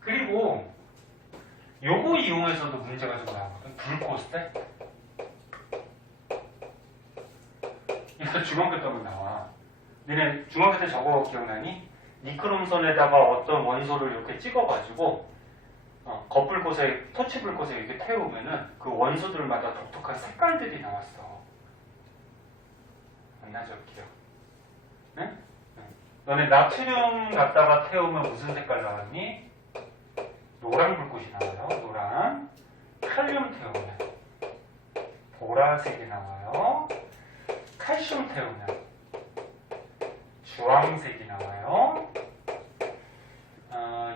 그리고 요거 이용해서도 문제가 좀 나오거든. 불코스테. 이거 중학교 때면 나와. 너네 중학교 때 저거 기억나니? 니크롬선에다가 어떤 원소를 이렇게 찍어가지고 겉불꽃에, 토치불꽃에 이렇게 태우면은 그 원소들마다 독특한 색깔들이 나왔어. 만나죠, 기억? 네? 너네 나트륨 갖다가 태우면 무슨 색깔 나왔니? 노란 불꽃이 나와요. 노란. 칼륨 태우면 보라색이 나와요. 칼슘 태우면 주황색이 나와요.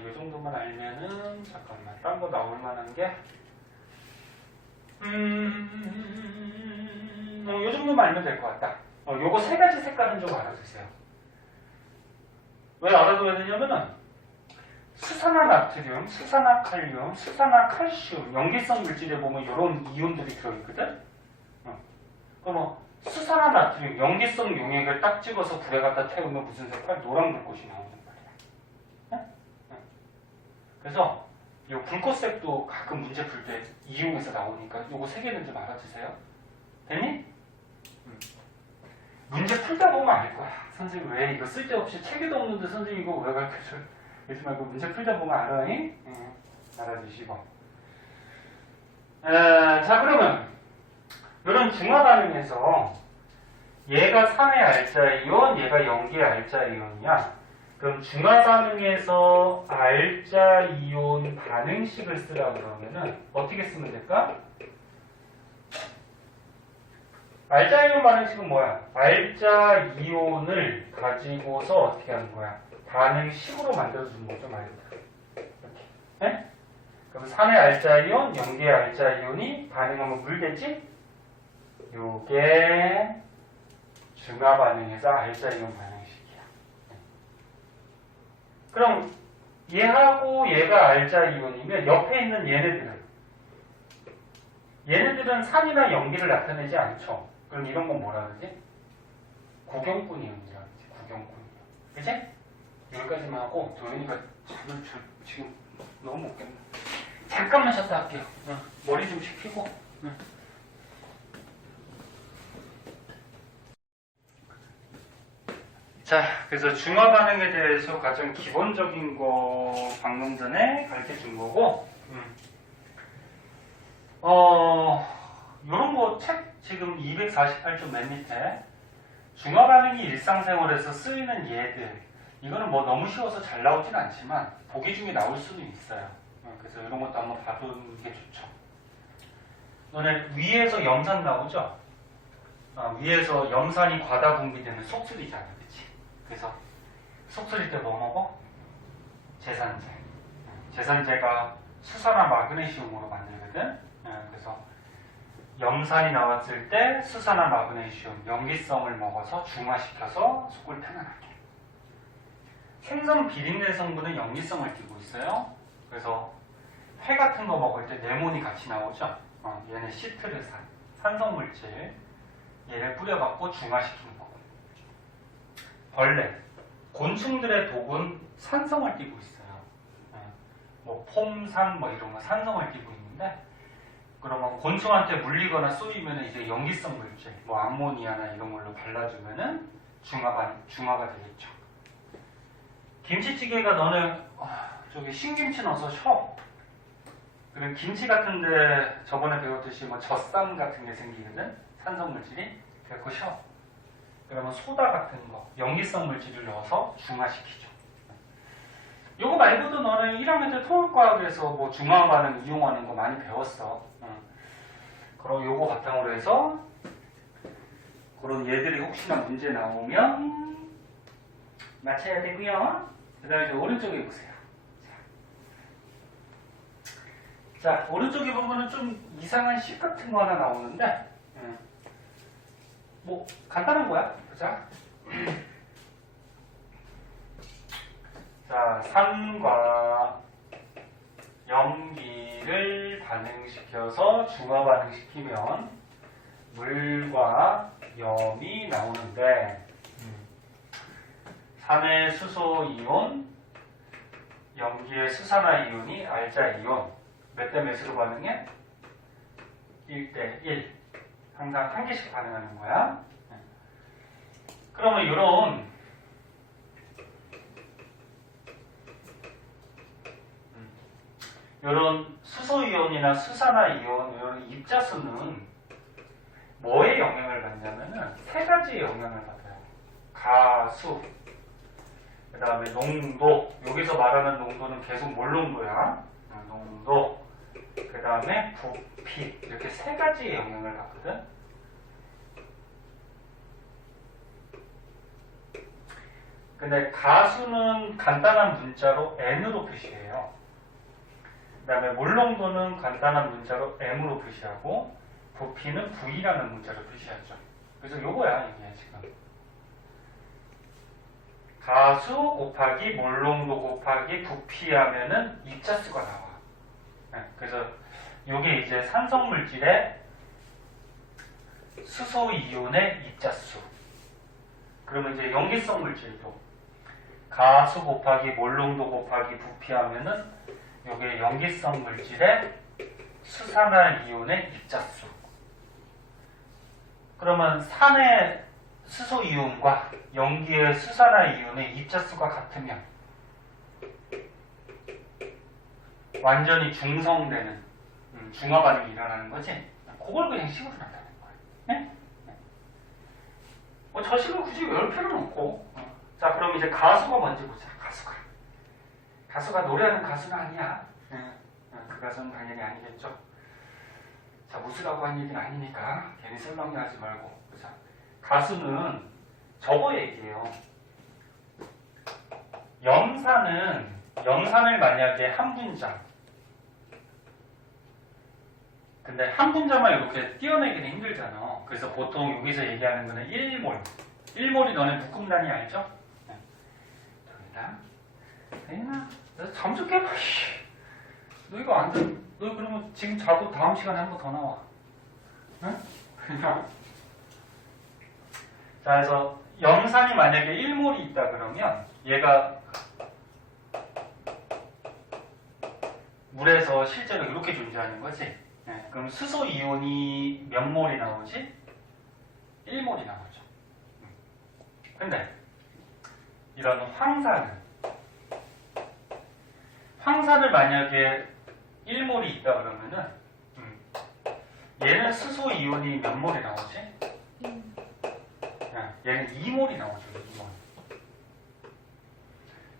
이 정도만 알면은, 잠깐만, 딴 거 나올 만한 게, 요 정도만 알면 될 것 같다. 요거 세 가지 색깔은 좀 알아두세요. 왜 알아둬야 되냐면은, 수산화 나트륨, 수산화 칼륨, 수산화 칼슘, 염기성 물질에 보면 이런 이온들이 들어있거든? 그럼 수산화 나트륨, 염기성 용액을 딱 찍어서 불에 갖다 태우면 무슨 색깔? 노란 불꽃이 나오는 거야. 그래서 이 불꽃색도 가끔 문제 풀 때 이용해서 나오니까 요거 세 개는 좀 알아주세요. 됐니? 문제 풀다 보면 알 거야. 선생님 왜 이거 쓸데없이 책에도 없는데 선생님 이거 왜 가르쳐줘? 이러지 말고 문제 풀다 보면 알아니? 알아주시고. 자, 그러면 이런 중화 반응에서 얘가 산의 알자이온, 얘가 염기의 알자이온이야. 그럼 중화 반응에서 알자이온 반응식을 쓰라 그러면은 어떻게 쓰면 될까? 알자이온 반응식은 뭐야? 알자이온을 가지고서 어떻게 하는 거야? 반응식으로 만들어주는 거죠, 말 그대로. 이렇게. 네? 그럼 산의 알자이온, 염기의 알자이온이 반응하면 물 되지? 요게 중화 반응에서 알자이온 반응식이야. 그럼 얘하고 얘가 알자이온이면 옆에 있는 얘네들은 산이나 염기를 나타내지 않죠. 그럼 이런 건 뭐라 그러지? 구경꾼 이온이라 그러지. 구경꾼 이온. 그치? 여기까지만 하고 도현이가 지금 너무 먹겠네. 잠깐만 쉬었다 할게요. 머리 좀 식히고. 자, 그래서 중화 반응에 대해서 가장 기본적인 거 방금 전에 가르쳐 준 거고, 요런 거 책 지금 248쪽 맨 밑에 중화 반응이 일상생활에서 쓰이는 예들, 이거는 뭐 너무 쉬워서 잘 나오진 않지만 보기 중에 나올 수는 있어요. 그래서 이런 것도 한번 봐두는 게 좋죠. 너네 위에서 염산 나오죠? 위에서 염산이 과다 분비되면 속쓰리잖아, 그치? 그래서 속쓰릴 때 뭐 먹어? 제산제. 제산제가 수산화 마그네슘으로 만들거든. 그래서 염산이 나왔을 때 수산화 마그네슘, 염기성을 먹어서 중화시켜서 속을 편안하게. 생선 비린내 성분은 염기성을 띠고 있어요. 그래서 회 같은 거 먹을 때 레몬이 같이 나오죠. 얘는 시트르산, 산성물질. 얘를 뿌려갖고 중화시키는 거고. 벌레, 곤충들의 독은 산성을 띠고 있어요. 뭐 폼산 뭐 이런 거 산성을 띠고 있는데, 그러면 곤충한테 물리거나 쏘이면 이제 염기성 물질, 뭐 암모니아나 이런 걸로 발라주면은 중화가 되겠죠. 김치찌개가 너는 저기 신김치 넣어서 셔. 그리고 김치 같은데 저번에 배웠듯이 뭐 젖산 같은 게 생기거든. 산성 물질이. 그래서 셔. 그러면 소다 같은 거, 염기성 물질을 넣어서 중화시키죠. 요거 말고도 너는 1학년 때 통합과학에서 뭐 중화 반응 이용하는 거 많이 배웠어. 그럼 요거 바탕으로 해서 그런 얘들이 혹시나 문제 나오면 맞춰야 되고요. 그 다음에 오른쪽에 보세요. 자, 오른쪽에 보면은 좀 이상한 식 같은 거 하나 나오는데, 뭐 간단한 거야. 보자. 자, 산과 염기를 반응시켜서 중화 반응시키면 물과 염이 나오는데, 산의 수소 이온, 염기의 수산화 이온이 알자 이온. 몇 대 몇으로 반응해? 1대 1. 항상 한 개씩 반응하는 거야. 그러면 이런 수소이온이나 수산화이온, 이런 입자수는 뭐에 영향을 받냐면은 세 가지의 영향을 받아요. 가수, 그 다음에 농도, 여기서 말하는 농도는 계속 뭘 농도야? 농도, 그 다음에 부피, 이렇게 세 가지의 영향을 받거든. 근데 가수는 간단한 문자로 N으로 표시해요. 그 다음에 물농도는 간단한 문자로 M으로 표시하고, 부피는 V라는 문자로 표시하죠. 그래서 요거야, 이게 지금. 가수 곱하기 물농도 곱하기 부피 하면은 입자수가 나와. 그래서 요게 이제 산성물질의 수소이온의 입자수. 그러면 이제 염기성 물질도 가수 곱하기 몰농도 곱하기 부피 하면은 요게 염기성 물질의 수산화이온의 입자수. 그러면 산의 수소이온과 염기의 수산화이온의 입자수가 같으면 완전히 중성되는 중화 반응이 일어나는 거지. 그걸 그냥 식으로 나타내는 거예요. 네? 뭐 저 식을 굳이 외울 필요는 없고. 자, 그럼 이제 가수가 뭔지 보자. 가수가 노래하는 가수는 아니야. 그 가수는 당연히 아니겠죠. 자, 무수라고 한 일이 아니니까 괜히 설명하지 말고. 자, 가수는 저거 얘기해요. 염산을 만약에 한 분자, 근데 한 분자만 이렇게 띄어내기는 힘들잖아. 그래서 보통 여기서 얘기하는 거는 1몰. 1몰이 너네 묶음단위 알죠? 여기다. 대인아, 너 잠 좀 깨봐. 너 이거 안 돼. 너 그러면 지금 자고 다음 시간에 한 번 더 나와. 응? 자, 그래서 염산이 만약에 1몰이 있다 그러면 얘가 물에서 실제로 이렇게 존재하는 거지. 네, 그럼 수소 이온이 몇 몰이 나오지? 1몰이 나오죠. 근데 이런 황산을 만약에 1몰이 있다 그러면은 얘는 수소 이온이 몇 몰이 나오지? 얘는 2몰이 나오죠. 2몰.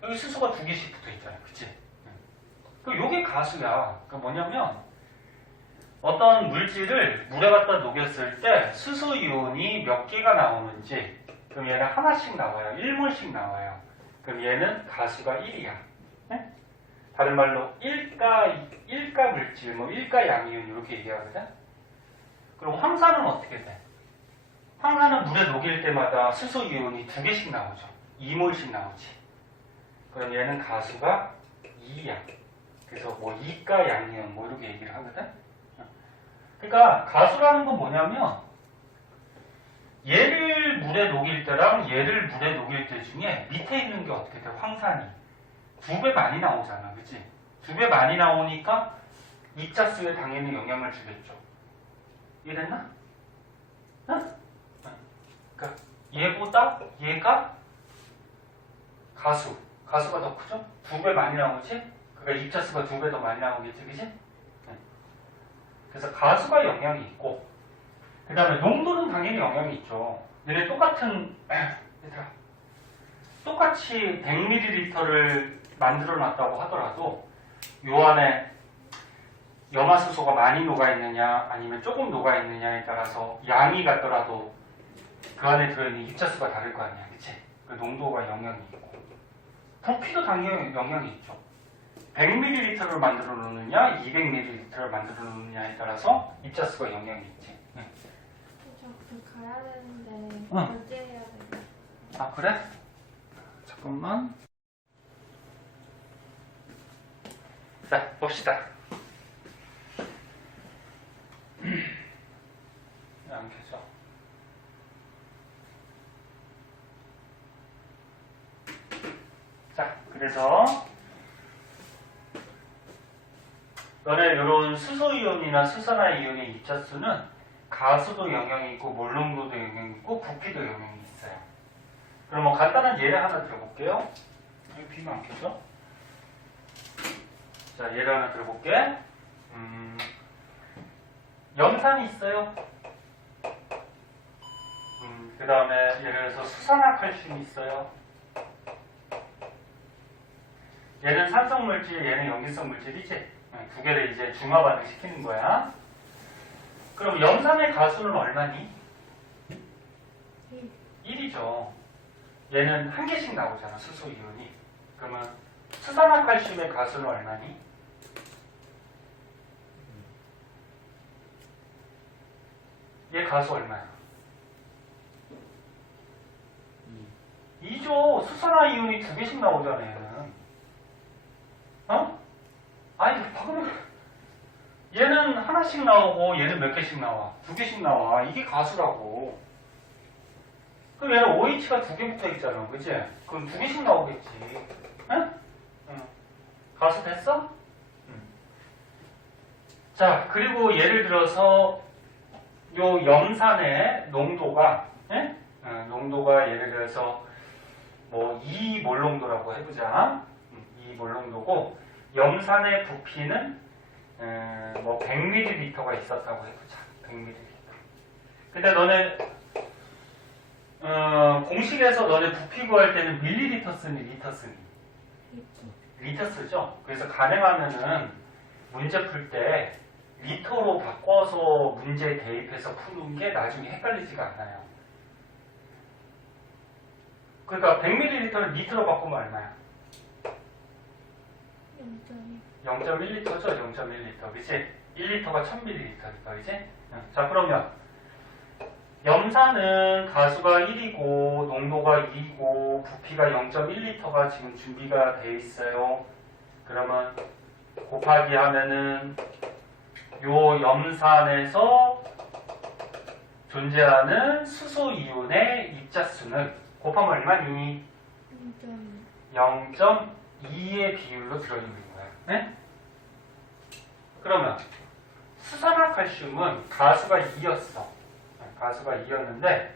여기 수소가 두 개씩 붙어 있잖아요. 그치? 요게 가수야. 그 뭐냐면 어떤 물질을 물에 갖다 녹였을 때 수소 이온이 몇 개가 나오는지, 그럼 얘는 하나씩 나와요. 1몰씩 나와요. 그럼 얘는 가수가 1이야. 네? 다른 말로 1가 물질, 뭐 1가 양이온 이렇게 얘기하거든. 그럼 황산은 어떻게 돼? 황산은 물에 녹일 때마다 수소 이온이 두 개씩 나오죠. 2몰씩 나오지. 그럼 얘는 가수가 2야. 그래서 뭐 2가 양이온 뭐 이렇게 얘기를 하거든. 그러니까 가수라는 건 뭐냐면 얘를 물에 녹일 때랑 얘를 물에 녹일 때 중에 밑에 있는 게 어떻게 돼? 황산이 두 배 많이 나오잖아. 그치? 두 배 많이 나오니까 입자수에 당연히 영향을 주겠죠. 이해됐나? 응? 그러니까 얘보다 얘가 가수가 더 크죠? 두 배 많이 나오지? 그러니까 입자수가 두 배 더 많이 나오겠지, 그치? 그래서 가수가 영향이 있고, 그 다음에 농도는 당연히 영향이 있죠. 얘네 똑같이 100ml를 만들어 놨다고 하더라도 요 안에 염화수소가 많이 녹아있느냐 아니면 조금 녹아있느냐에 따라서 양이 같더라도 그 안에 들어있는 입자수가 다를 거 아니야. 그치? 그 농도가 영향이 있고, 부피도 당연히 영향이 있죠. 100ml를 만들어 놓느냐 200ml를 만들어 놓느냐에 따라서 입자수가 영향이 있지. 응. 저 가야 되는데 응. 결제해야 돼. 아 그래? 잠깐만. 자 봅시다. 안 켜져. 자 그래서 너네 이런 수소이온이나 수산화이온의 입자수는 가수도 영향이 있고 몰농도도 영향이 있고 부피도 영향이 있어요. 그럼 뭐 간단한 예를 하나 들어볼게요. 여기 비면 안 켜져? 자 예를 하나 들어볼게. 염산이 있어요. 그 다음에 예를 들어서 수산화칼슘이 있어요. 얘는 산성 물질, 얘는 염기성 물질이지? 두 개를 이제 중화 반응시키는 거야. 그럼 염산의 가수는 얼마니? 1이죠. 얘는 한 개씩 나오잖아, 수소 이온이. 그러면 수산화칼슘의 가수는 얼마니? 얘 가수 얼마야? 2죠. 수산화이온이 두 개씩 나오잖아, 얘는. 어? 아니, 방금 얘는 하나씩 나오고 얘는 몇 개씩 나와? 두 개씩 나와. 이게 가수라고. 그럼 얘는 OH가 두 개 붙어 있잖아. 그치? 그럼 두 개씩 나오겠지. 응? 응. 가수 됐어? 응. 자, 그리고 예를 들어서 요 염산의 농도가 농도가 예를 들어서 뭐 2몰 농도라고 해보자. 2몰 농도고 염산의 부피는 뭐 100ml가 있었다고 해보자. 100ml. 근데 너네 공식에서 너네 부피 구할 때는 밀리리터 쓰니 리터 쓰니? 리터 쓰죠. 그래서 가능하면은 문제 풀 때 리터로 바꿔서 문제 대입해서 푸는 게 나중에 헷갈리지가 않아요. 그러니까 100ml를 리터로 바꾸면 얼마야? 0.1리터죠. 0.1리터. 그치? 1리터가 1000ml니까. 그치? 자 그러면 염산은 가수가 1이고 농도가 2이고 부피가 0.1리터가 지금 준비가 돼 있어요. 그러면 곱하기 하면은 요 염산에서 존재하는 수소 이온의 입자수는 곱하면 얼마니? 0.2의 비율로 들어있는 거야. 네? 그러면 수산화칼슘은 가수가 2였어. 가수가 2였는데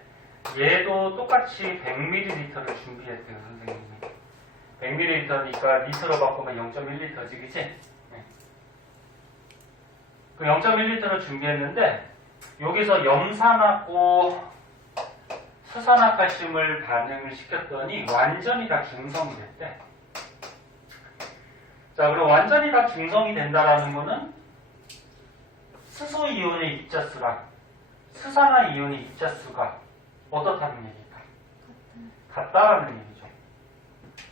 얘도 똑같이 100ml를 준비했대요, 선생님이. 100ml니까 리터로 바꾸면 0.1리터지, 그치? 그 0.1리터를 준비했는데 여기서 염산하고 수산화칼슘을 반응을 시켰더니 완전히 다 중성이 됐대. 자, 그럼 완전히 다 중성이 된다라는 거는 수소이온의 입자수랑 수산화이온의 입자수가 어떻다는 얘기일까? 같다라는 얘기죠.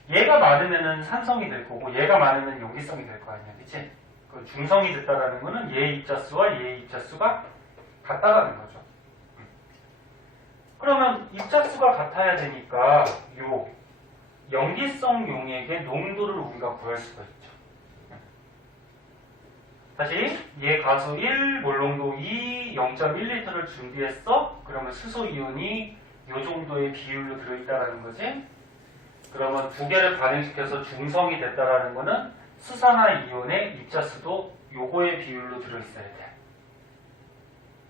얘가 많으면 산성이 될 거고 얘가 많으면 용기성이 될 거 아니야, 그치? 그 중성이 됐다라는 거는 얘의 입자수와 얘의 입자수가 같다라는 거죠. 그러면 입자수가 같아야 되니까 요 염기성 용액의 농도를 우리가 구할 수가 있죠. 다시 얘 가수 1, 몰농도 2, 0.1리터를 준비했어. 그러면 수소이온이 요 정도의 비율로 들어있다라는 거지. 그러면 두 개를 반응시켜서 중성이 됐다라는 거는 수산화이온의 입자수도 요거의 비율로 들어있어야 돼.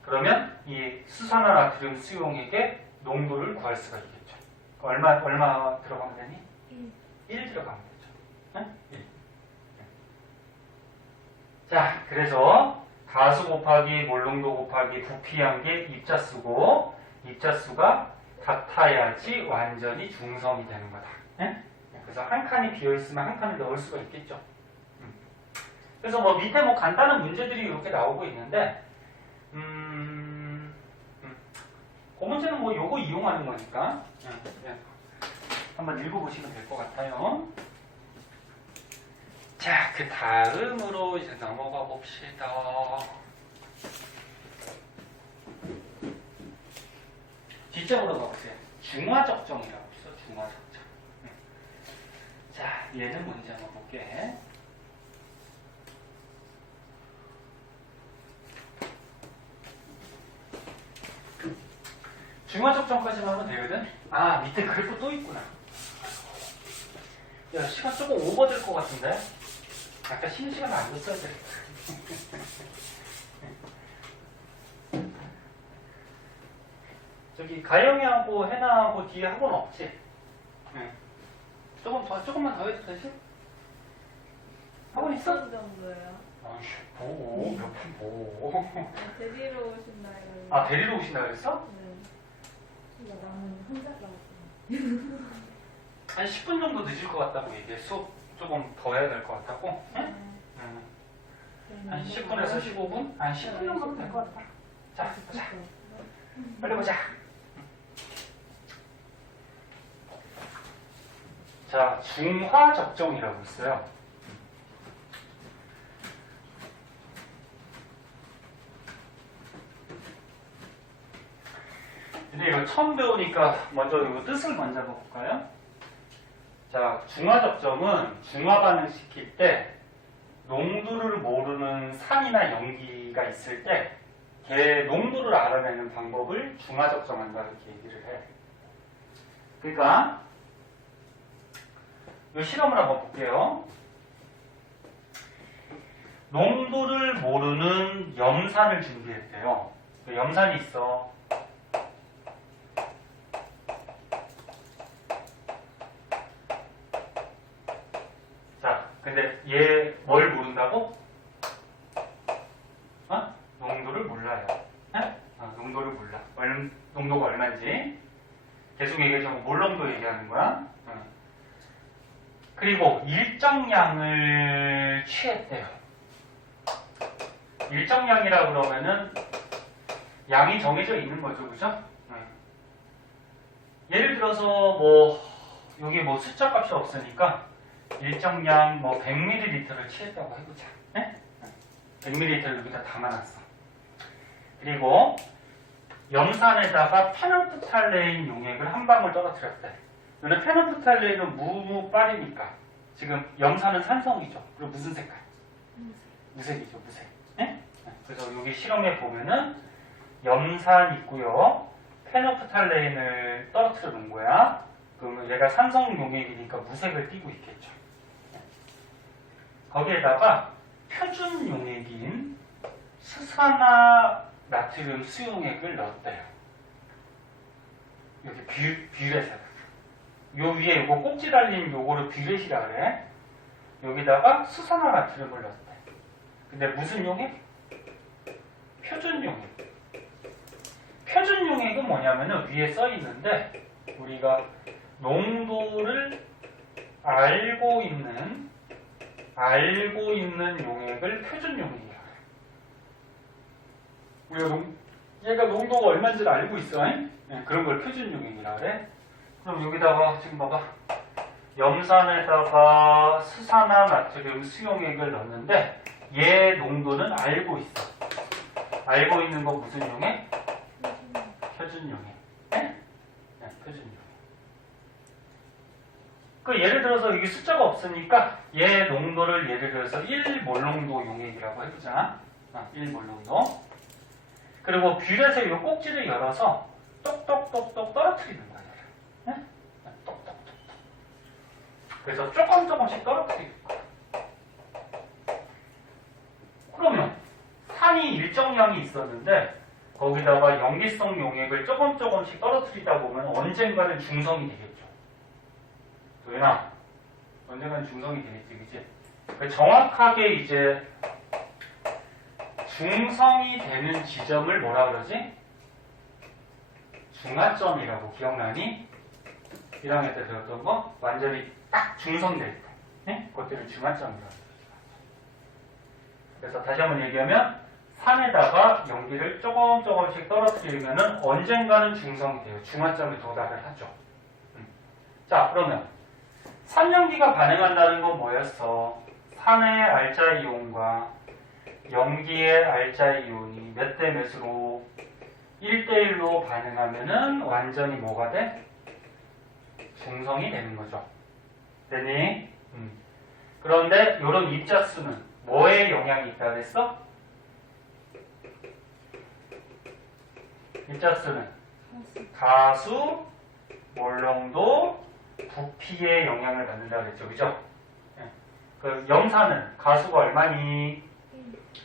그러면 이 수산화 나트륨 수용액의 농도를 구할 수가 있겠죠. 얼마 들어가면 되니? 1 들어가면 되죠. 응? 1. 자, 그래서 가수 곱하기 몰농도 곱하기 부피한 게 입자수고 입자수가 같아야지 완전히 중성이 되는 거다. 응? 그래서 한 칸이 비어있으면 한 칸을 넣을 수가 있겠죠. 그래서 뭐 밑에 뭐 간단한 문제들이 이렇게 나오고 있는데 그 문제는 뭐 요거 이용하는 거니까 한번 읽어보시면 될 것 같아요. 자, 그 다음으로 이제 넘어가 봅시다. 뒷쪽으로 가보세요. 중화적정이라고 있어, 중화적정. 자, 얘는 문제 한번 볼게. 중화적정까지만 하면 되거든? 아, 밑에 그래프 또 있구나. 야, 시간 조금 오버될 것 같은데? 아까 쉬는 시간 안 줬어야 되겠다. 저기 가영이하고 해나하고 뒤에 학원 없지? 응. 조금만 더 해도 되지? 학원 있어? 어떤 정도예요? 아이씨, 보고, 몇 분 보고. 데리러 오신다 이러면. 아, 데리러 오신다 그랬어? 네. 그러니까 나는 혼자 가고. 한 10분 정도 늦을 것 같다고 얘기해. 수업 조금 더 해야 될 것 같다고? 응? 한 10분에서 15분? 한 10분 정도 될 것 같다. 자, 보자. 빨리 보자. 자, 중화적정이라고 있어요. 근데 이거 처음 배우니까 먼저 이거 뜻을 먼저 한번 볼까요? 자, 중화적정은 중화 반응시킬 때 농도를 모르는 산이나 염기가 있을 때 걔 농도를 알아내는 방법을 중화적정한다 이렇게 얘기를 해. 그러니까 이 실험을 한번 볼게요. 농도를 모르는 염산을 준비했대요. 염산이 있어. 자, 근데 얘 뭘 모른다고? 어? 농도를 몰라요. 농도를 몰라. 농도가 얼마인지. 계속 얘기하자면 몰농도 얘기하는 거야. 그리고 일정량을 취했대요. 일정량이라 그러면은 양이 정해져 있는 거죠, 그죠? 예를 들어서 뭐 여기 뭐 숫자 값이 없으니까 일정량 뭐 100ml를 취했다고 해보자. 100ml를 여기다 담아놨어. 그리고 염산에다가 페넌프탈레인 용액을 한 방울 떨어뜨렸대. 근데 페넌프탈레인은 무빨이니까 지금 염산은 산성이죠. 그리고 무슨 색깔? 무색이죠, 무색. 그래서 여기 실험에 보면은 염산 있고요. 페넌프탈레인을 떨어뜨려 놓은 거야. 그러면 얘가 산성 용액이니까 무색을 띠고 있겠죠. 거기에다가 표준 용액인 수산화나트륨 수용액을 넣었대요. 여기 뷰렛에. 요 위에 요거 꼭지 달린 요거를 뷰렛이라 그래. 여기다가 수산화나트륨을 넣었대. 근데 무슨 용액? 표준 용액. 표준 용액은 뭐냐면은 위에 써 있는데 우리가 농도를 알고 있는 용액을 표준 용액이야. 우리가 얘가 농도가 얼마인지를 알고 있어. 네, 그런 걸 표준 용액이라 그래. 그럼 여기다가 지금 봐봐. 염산에다가 수산화나트륨 수용액을 넣었는데 얘 농도는 알고 있어. 알고 있는 거 무슨 용액? 표준 용액. 네? 네, 표준 용액. 그 예를 들어서 이게 숫자가 없으니까 얘 농도를 예를 들어서 1몰 농도 용액이라고 해보자. 1몰 농도. 그리고 뷰렛의 이 꼭지를 열어서 똑똑똑똑 떨어뜨리는 거야. 네? 똑똑똑똑. 그래서 조금씩 떨어뜨리는 거야. 그러면 산이 일정량이 있었는데 거기다가 염기성 용액을 조금씩 떨어뜨리다 보면 언젠가는 중성이 되겠죠. 도현아, 언젠가는 중성이 되겠지, 그치? 정확하게 이제 중성이 되는 지점을 뭐라 그러지? 중화점이라고 기억나니? 1학년 때 배웠던 거? 완전히 딱 중성될 때. 네? 그것들을 중화점이라고 그러죠. 그래서 다시 한번 얘기하면 산에다가 연기를 조금씩 떨어뜨리면은 언젠가는 중성이 돼요. 중화점에 도달을 하죠. 자, 그러면 산연기가 반응한다는 건 뭐였어? 산의 알자 이온과 염기의 알자 이온이 몇 대 몇으로 1대1로 반응하면은 완전히 뭐가 돼? 중성이 되는 거죠. 되니? 그런데 이런 입자수는 뭐에 영향이 있다 그랬어? 입자수는 가수, 몰농도, 부피에 영향을 받는다 그랬죠. 그죠? 그 염산은 가수가 얼마니?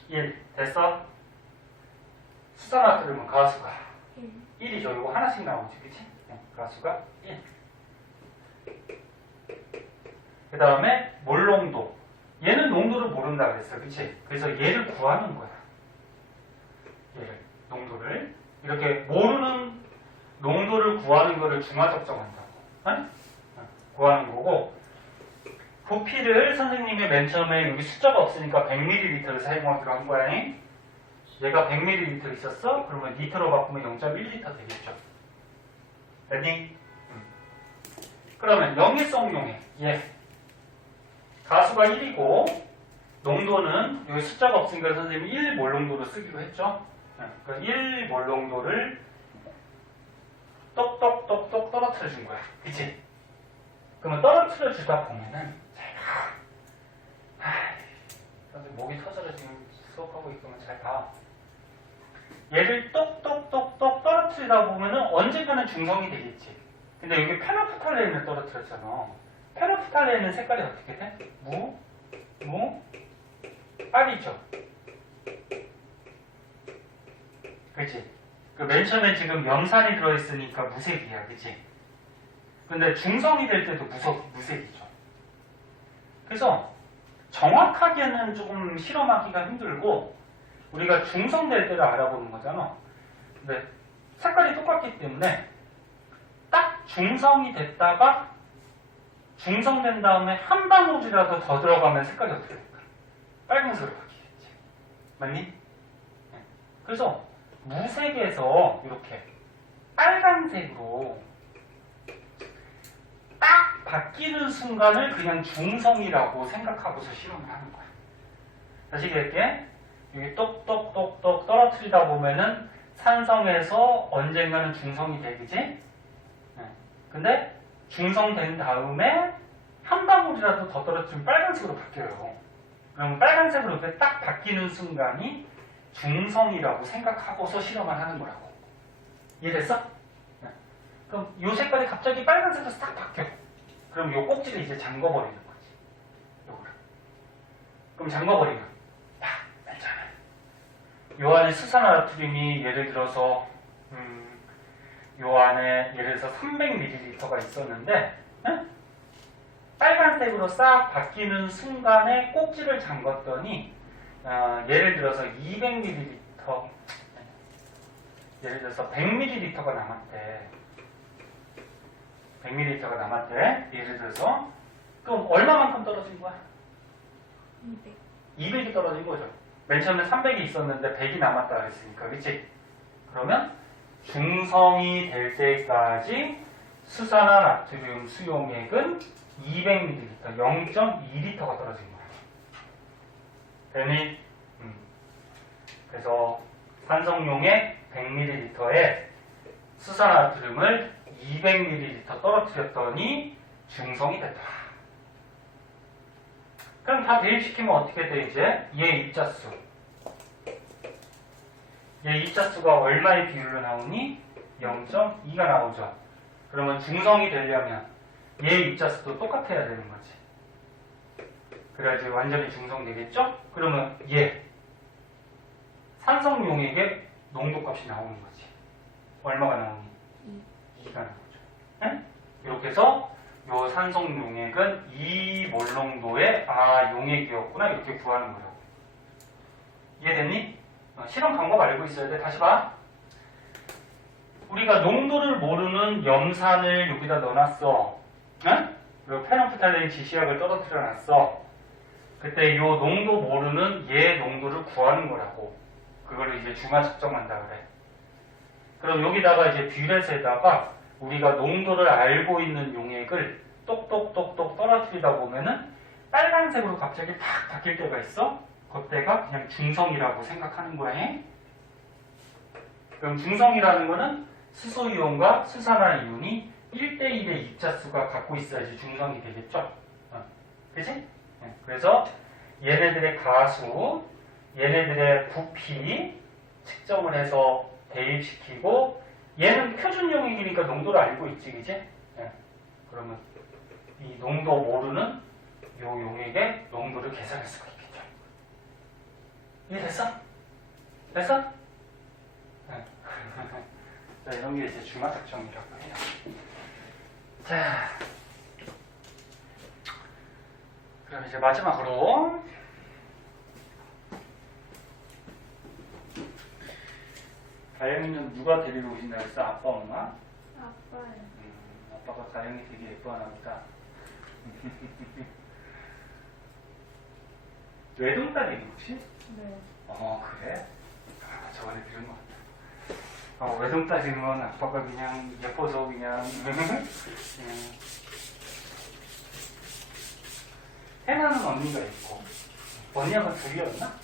1. 됐어? 수산화트륨은 가수가 1이죠. 이거 하나씩 나오지. 그치? 가수가 1. 그 다음에 몰농도. 얘는 농도를 모른다 그랬어. 그치? 그래서 얘를 구하는 거야. 얘를. 농도를. 이렇게 모르는 농도를 구하는 거를 중화적정한다고. 구하는 거고, 부피를 선생님이 맨 처음에 여기 숫자가 없으니까 100ml를 사용하기로 한 거야. 얘가 100ml 있었어? 그러면 리터로 바꾸면 0.1리터 되겠죠. 됐니? 그러면 염기성 용액. 얘. 가수가 1이고, 농도는 여기 숫자가 없으니까 선생님이 1몰 농도로 쓰기로 했죠. 그 1몰 농도를 똑똑똑똑 떨어뜨려 준 거야. 그치? 그러면 떨어뜨려 주다 보면은 잘 봐. 선생님 목이 터져서 지금 수업하고 있으면 잘 봐. 얘를 똑똑똑똑 떨어뜨리다 보면은 언젠가는 중성이 되겠지. 근데 여기 페노프탈레인을 떨어뜨렸잖아. 페노프탈레인은 색깔이 어떻게 돼? 빨이죠. 그치? 그 맨 처음에 지금 염산이 들어있으니까 무색이야. 그치? 근데 중성이 될 때도 무색이죠. 그래서 정확하게는 조금 실험하기가 힘들고 우리가 중성될 때를 알아보는 거잖아. 근데 색깔이 똑같기 때문에 딱 중성이 됐다가 중성된 다음에 한 방울이라도 더 들어가면 색깔이 어떻게 될까? 빨간색으로 바뀌겠지. 맞니? 네. 그래서 무색에서 이렇게 빨간색으로 딱 바뀌는 순간을 그냥 중성이라고 생각하고서 실험을 하는 거야. 다시 얘기할게. 여기 똑똑똑똑 떨어뜨리다 보면은 산성에서 언젠가는 중성이 되겠지? 네. 근데 중성된 다음에 한 방울이라도 더 떨어지면 빨간색으로 바뀌어요. 그럼 빨간색으로 이렇게 딱 바뀌는 순간이 중성이라고 생각하고서 실험을 하는 거라고. 이해됐어? 네. 그럼 이 색깔이 갑자기 빨간색으로 딱 바뀌어. 그럼 이 꼭지를 이제 잠궈버리는 거지. 요거를. 그럼 잠궈버리면 요 안에 수산화나트륨이 예를 들어서 요 안에 예를 들어서 300ml가 있었는데 빨간색으로 싹 바뀌는 순간에 꼭지를 잠갔더니 예를 들어서 200ml 예를 들어서 100ml가 남았대. 100ml가 남았대. 예를 들어서 그럼 얼마만큼 떨어진 거야? 200이 떨어진 거죠. 맨 처음에 300이 있었는데 100이 남았다 그랬으니까, 그치? 그러면 중성이 될 때까지 수산화나트륨 수용액은 200ml, 0.2L가 떨어진 거야. 되니? 그래서 산성용액 100ml에 수산화나트륨을 200ml 떨어뜨렸더니 중성이 됐다. 그럼 다 대입시키면 어떻게 돼, 이제? 얘 입자수. 얘 입자수가 얼마의 비율로 나오니? 0.2가 나오죠. 그러면 중성이 되려면 얘 입자수도 똑같아야 되는 거지. 그래야지 완전히 중성되겠죠? 그러면 얘 산성용액의 농도값이 나오는 거지. 얼마가 나오니? 2가 나오죠. 네? 이렇게 해서 요 산성용액은 2몰 농도의 용액이었구나, 이렇게 구하는 거라고. 이해됐니? 실험 방법 알고 있어야 돼. 다시 봐. 우리가 농도를 모르는 염산을 여기다 넣어놨어. 응? 그리고 페놀프탈렌 지시약을 떨어뜨려 놨어. 그때 요 농도 모르는 얘 농도를 구하는 거라고. 그걸 이제 중화 측정한다 그래. 그럼 여기다가 이제 뷰렛에다가 우리가 농도를 알고 있는 용액을 똑똑똑똑 떨어뜨리다 보면은 빨간색으로 갑자기 탁 바뀔 때가 있어. 그때가 그냥 중성이라고 생각하는 거야. 그럼 중성이라는 거는 수소이온과 수산화이온이 1대1의 입자수가 갖고 있어야지 중성이 되겠죠. 그치? 그래서 얘네들의 가수, 얘네들의 부피 측정을 해서 대입시키고, 얘는 표준 용액이니까 농도를 알고 있지, 그치? 그러면 이 농도 모르는 요 용액의 농도를 계산할 수가 있겠죠. 이해됐어? 됐어? 자, 이런 게 이제 중화 측정이라고 해요. 자, 그럼 이제 마지막으로 가영이는 누가 데리러 오신다 했어? 아빠, 엄마? 아빠요. 아빠가 가영이 되게 예뻐하나 보다. 외동딸이니 혹시? 네. 그래? 저번에 들은 것 같다. 외동딸이면 아빠가 그냥 예뻐서 그냥 해나는 언니가 있고, 언니가 둘이었나?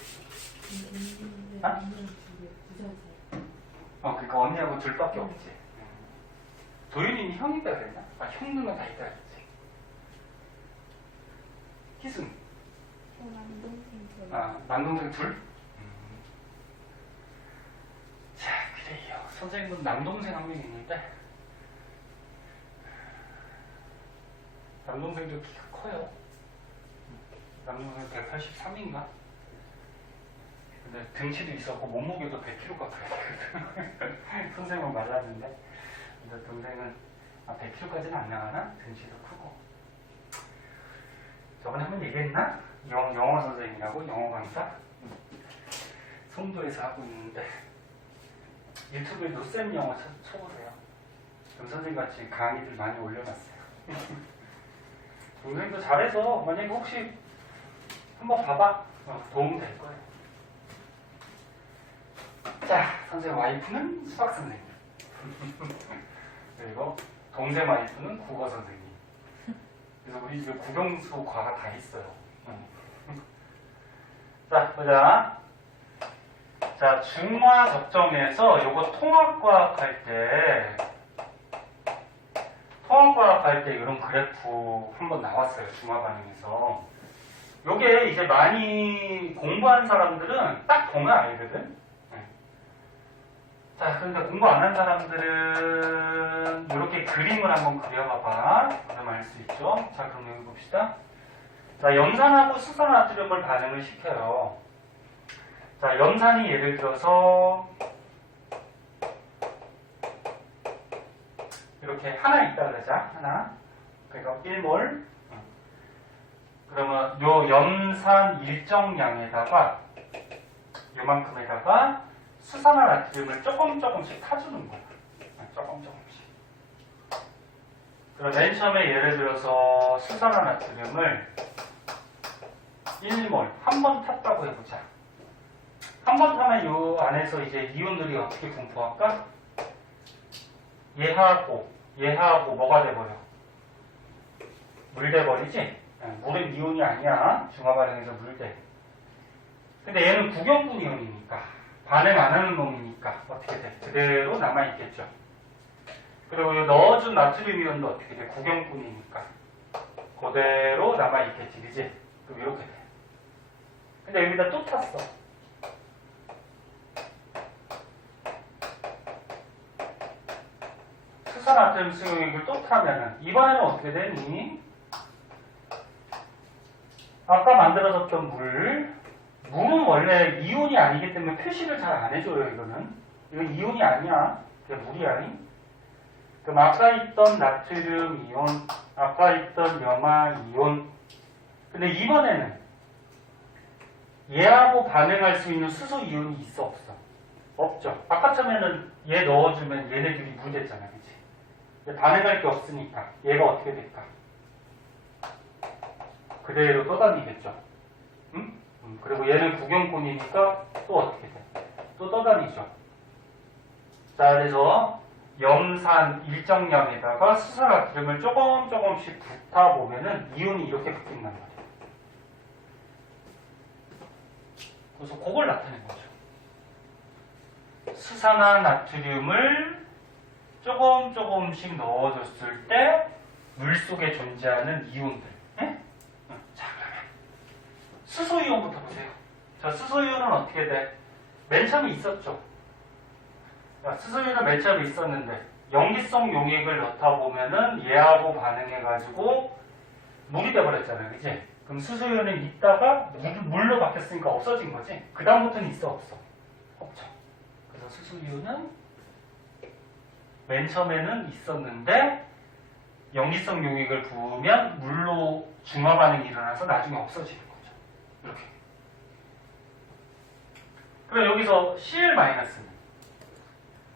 그러니까 언니하고 둘밖에 없지. 도윤이는 형이다 그랬나? 형님은 다 있다 그랬지. 희순. 남동생 둘. 남동생 둘? 자, 그래요. 선생님은 남동생 한 명 있는데, 남동생도 키가 커요. 남동생 183인가? 근데 등치도 있었고 몸무게도 100kg 가까이 되거든. 선생님은 말랐는데, 근데 동생은 100kg까지는 안 나가나? 등치도 크고. 저번에 한번 얘기했나? 영어 선생님이라고, 영어 강사? 송도에서 하고 있는데, 유튜브에 노쌤 영어 쳐보세요. 그럼 선생님같이 강의들 많이 올려놨어요. 동생도 잘해서 만약에 혹시 한번 봐봐. 도움 될 거예요. 자, 선생님 와이프는 수학 선생님. 그리고 동생 와이프는 국어 선생님. 그래서 우리 집에 국영수 과가 다 있어요. 자, 보자. 자, 중화 적정에서 요거 통합과학 할 때 이런 그래프 한번 나왔어요. 중화 반응에서. 요게 이제 많이 공부한 사람들은 딱 보면 알거든. 자, 그런데 공부 안 한 사람들은 이렇게 그림을 한번 그려봐봐. 그럼 알 수 있죠. 자, 그럼 여기 봅시다. 자, 염산하고 수산나트륨을 반응을 시켜요. 자, 염산이 예를 들어서 이렇게 하나 있다 그러자. 하나. 그러니까 1몰. 그러면 요 염산 일정량에다가 요만큼에다가 수산화 나트륨을 조금씩 타주는 거야. 조금씩. 그럼 맨 처음에 예를 들어서 수산화 나트륨을 1몰 한 번 탔다고 해보자. 한 번 타면 요 안에서 이제 이온들이 어떻게 분포할까? 얘하고 뭐가 돼버려? 물 돼버리지? 물은 이온이 아니야. 중화 반응에서 물 돼. 근데 얘는 구경꾼 이온이니까 반응 안 하는 놈이니까 어떻게 돼? 그대로 남아있겠죠. 그리고 이 넣어준 나트륨 이온도 어떻게 돼? 구경꾼이니까 그대로 남아있겠지. 그지? 그럼 이렇게 돼. 근데 여기다 또 탔어. 수산화트륨 수용액을 또 타면은 이번에는 어떻게 되니? 아까 만들어졌던 물은 원래 이온이 아니기 때문에 표시를 잘 안 해줘요. 이건 이온이 아니야. 그게 물이야. 그럼 아까 있던 나트륨 이온, 아까 있던 염화 이온. 근데 이번에는 얘하고 반응할 수 있는 수소 이온이 있어 없어? 없죠. 아까 처음에는 얘 넣어주면 얘네들이 물 됐잖아. 그치? 반응할 게 없으니까 얘가 어떻게 될까? 그대로 떠다니겠죠. 응? 그리고 얘는 구경꾼이니까 또 어떻게 돼? 또 떠다니죠. 자, 그래서 염산 일정량에다가 수산화트륨을 조금씩 붓다 보면은 이온이 이렇게 붙는단 말이에요. 그래서 그걸 나타낸 거죠. 수산화 나트륨을 조금씩 넣어줬을 때 물속에 존재하는 이온들. 네? 자, 그러면 수소이온부터 보세요. 자, 수소이온은 어떻게 돼? 맨 처음에 있었죠. 자, 수소이온은 맨 처음에 있었는데 염기성 용액을 넣다 보면은 얘하고 반응해가지고 물이 돼버렸잖아요. 그치? 그럼 수소이온은 있다가 물로 바뀌었으니까 없어진 거지. 그 다음부터는 있어 없어? 없죠. 그래서 수소이온은 맨 처음에는 있었는데 염기성 용액을 부으면 물로 중화 반응이 일어나서 나중에 없어지는 거죠. 이렇게. 그럼 여기서 Cl-는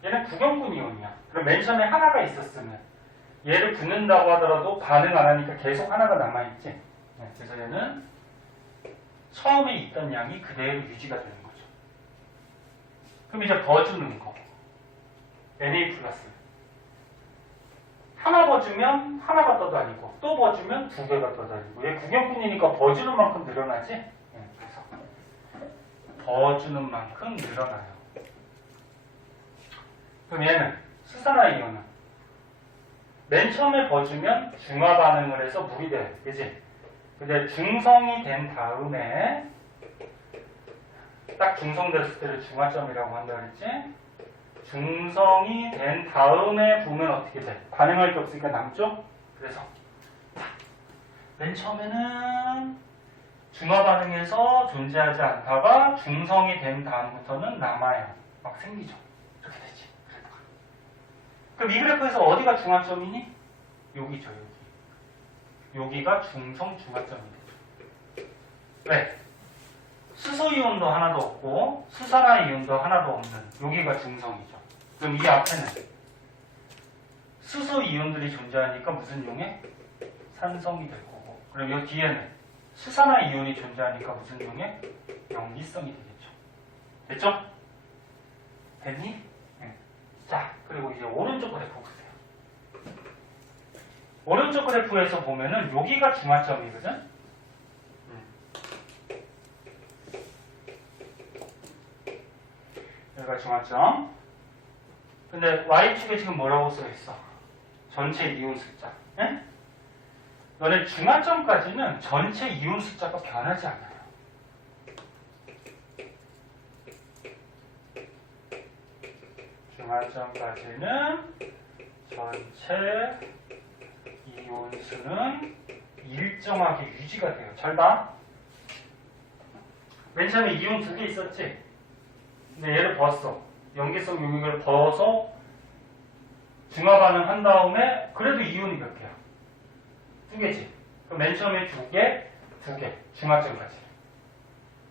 얘는 구경꾼 이온이야. 그럼 맨 처음에 하나가 있었으면 얘를 붓는다고 하더라도 반응 안 하니까 계속 하나가 남아있지. 네, 그래서 얘는 처음에 있던 양이 그대로 유지가 되는 거죠. 그럼 이제 버주는 거. Na 플러스. 하나 버주면 하나가 떠다니고 또 버주면 두 개가 떠다니고 얘 구경꾼이니까 버주는 만큼 늘어나지? 네, 그래서 버주는 만큼 늘어나요. 그럼 얘는 수산화이온은 맨 처음에 버주면 중화 반응을 해서 물이 돼. 그지? 근데 중성이 된 다음에 딱 중성됐을 때를 중화점이라고 한다 그랬지? 중성이 된 다음에 부으면 어떻게 돼? 반응할 게 없으니까 남죠? 그래서 맨 처음에는 중화 반응에서 존재하지 않다가 중성이 된 다음부터는 남아요. 막 생기죠. 이렇게 되지. 그럼 이 그래프에서 어디가 중화점이니? 여기죠, 여기. 여기가 중성 중화점이 되죠. 왜? 수소이온도 하나도 없고 수산화이온도 하나도 없는 여기가 중성이죠. 그럼 이 앞에는 수소이온들이 존재하니까 무슨 용액? 산성이 될 거고. 그럼 이 뒤에는 수산화이온이 존재하니까 무슨 용액? 염기성이 되겠죠. 됐죠? 됐니? 네. 자, 그리고 이제 오른쪽 그래프 보세요. 오른쪽 그래프에서 보면은 여기가 중화점이거든? 여기가 중화점. 근데 Y축에 지금 뭐라고 써있어? 전체 이온 숫자. 예? 너네 중화점까지는 전체 이온 숫자가 변하지 않아요. 중화점까지는 전체 이온 수는 일정하게 유지가 돼요. 잘 봐. 맨 처음에 이온 두 개 있었지? 근데 얘를 벗어. 연계성 용액을 벗어 중화 반응한 다음에 그래도 이온이 몇 개야? 2개지. 그럼 맨 처음에 2개, 2개. 중화점까지.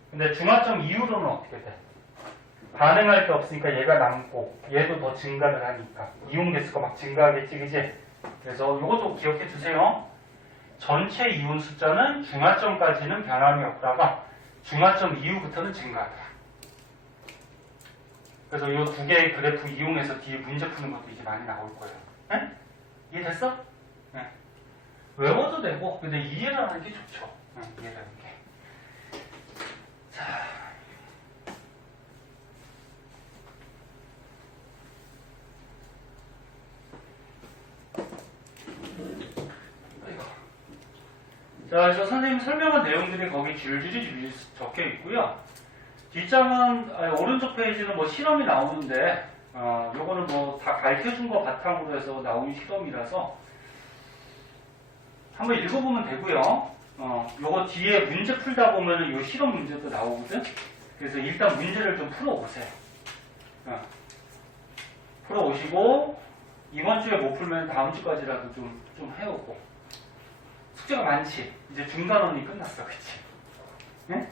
근데 중화점 이후로는 어떻게 돼? 반응할 게 없으니까 얘가 남고 얘도 더 증가를 하니까 이온 개수가 막 증가하겠지, 그지? 그래서 이것도 기억해 두세요. 전체 이온 숫자는 중화점까지는 변함이 없다가 중화점 이후부터는 증가하더라. 그래서 이 2개의 그래프 이용해서 뒤에 문제 푸는 것도 이제 많이 나올 거예요. 네? 이해됐어? 네. 외워도 되고 근데 이해를 하는 게 좋죠. 네, 이해를 하는 게. 자. 자, 그래서 선생님 설명한 내용들이 거기 줄줄이 적혀 있고요. 뒷장은 오른쪽 페이지는 뭐 실험이 나오는데 요거는 뭐 다 가르쳐준 거 바탕으로 해서 나온 실험이라서 한번 읽어보면 되고요. 요거 뒤에 문제 풀다 보면은 요 실험 문제도 나오거든. 그래서 일단 문제를 좀 풀어보세요. 풀어오시고 이번 주에 못 풀면 다음 주까지라도 좀 해오고. 숙제가 많지. 이제 중간원이 끝났어, 그치? 응?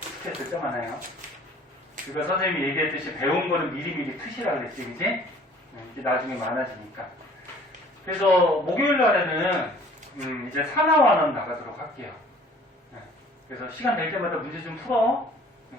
숙제 진짜 많아요. 그러니까 선생님이 얘기했듯이 배운 거는 미리미리 푸시라 그랬지, 그치? 이제 나중에 많아지니까. 그래서 목요일 날에는 이제 산화완원 나가도록 할게요. 그래서 시간 될 때마다 문제 좀 풀어.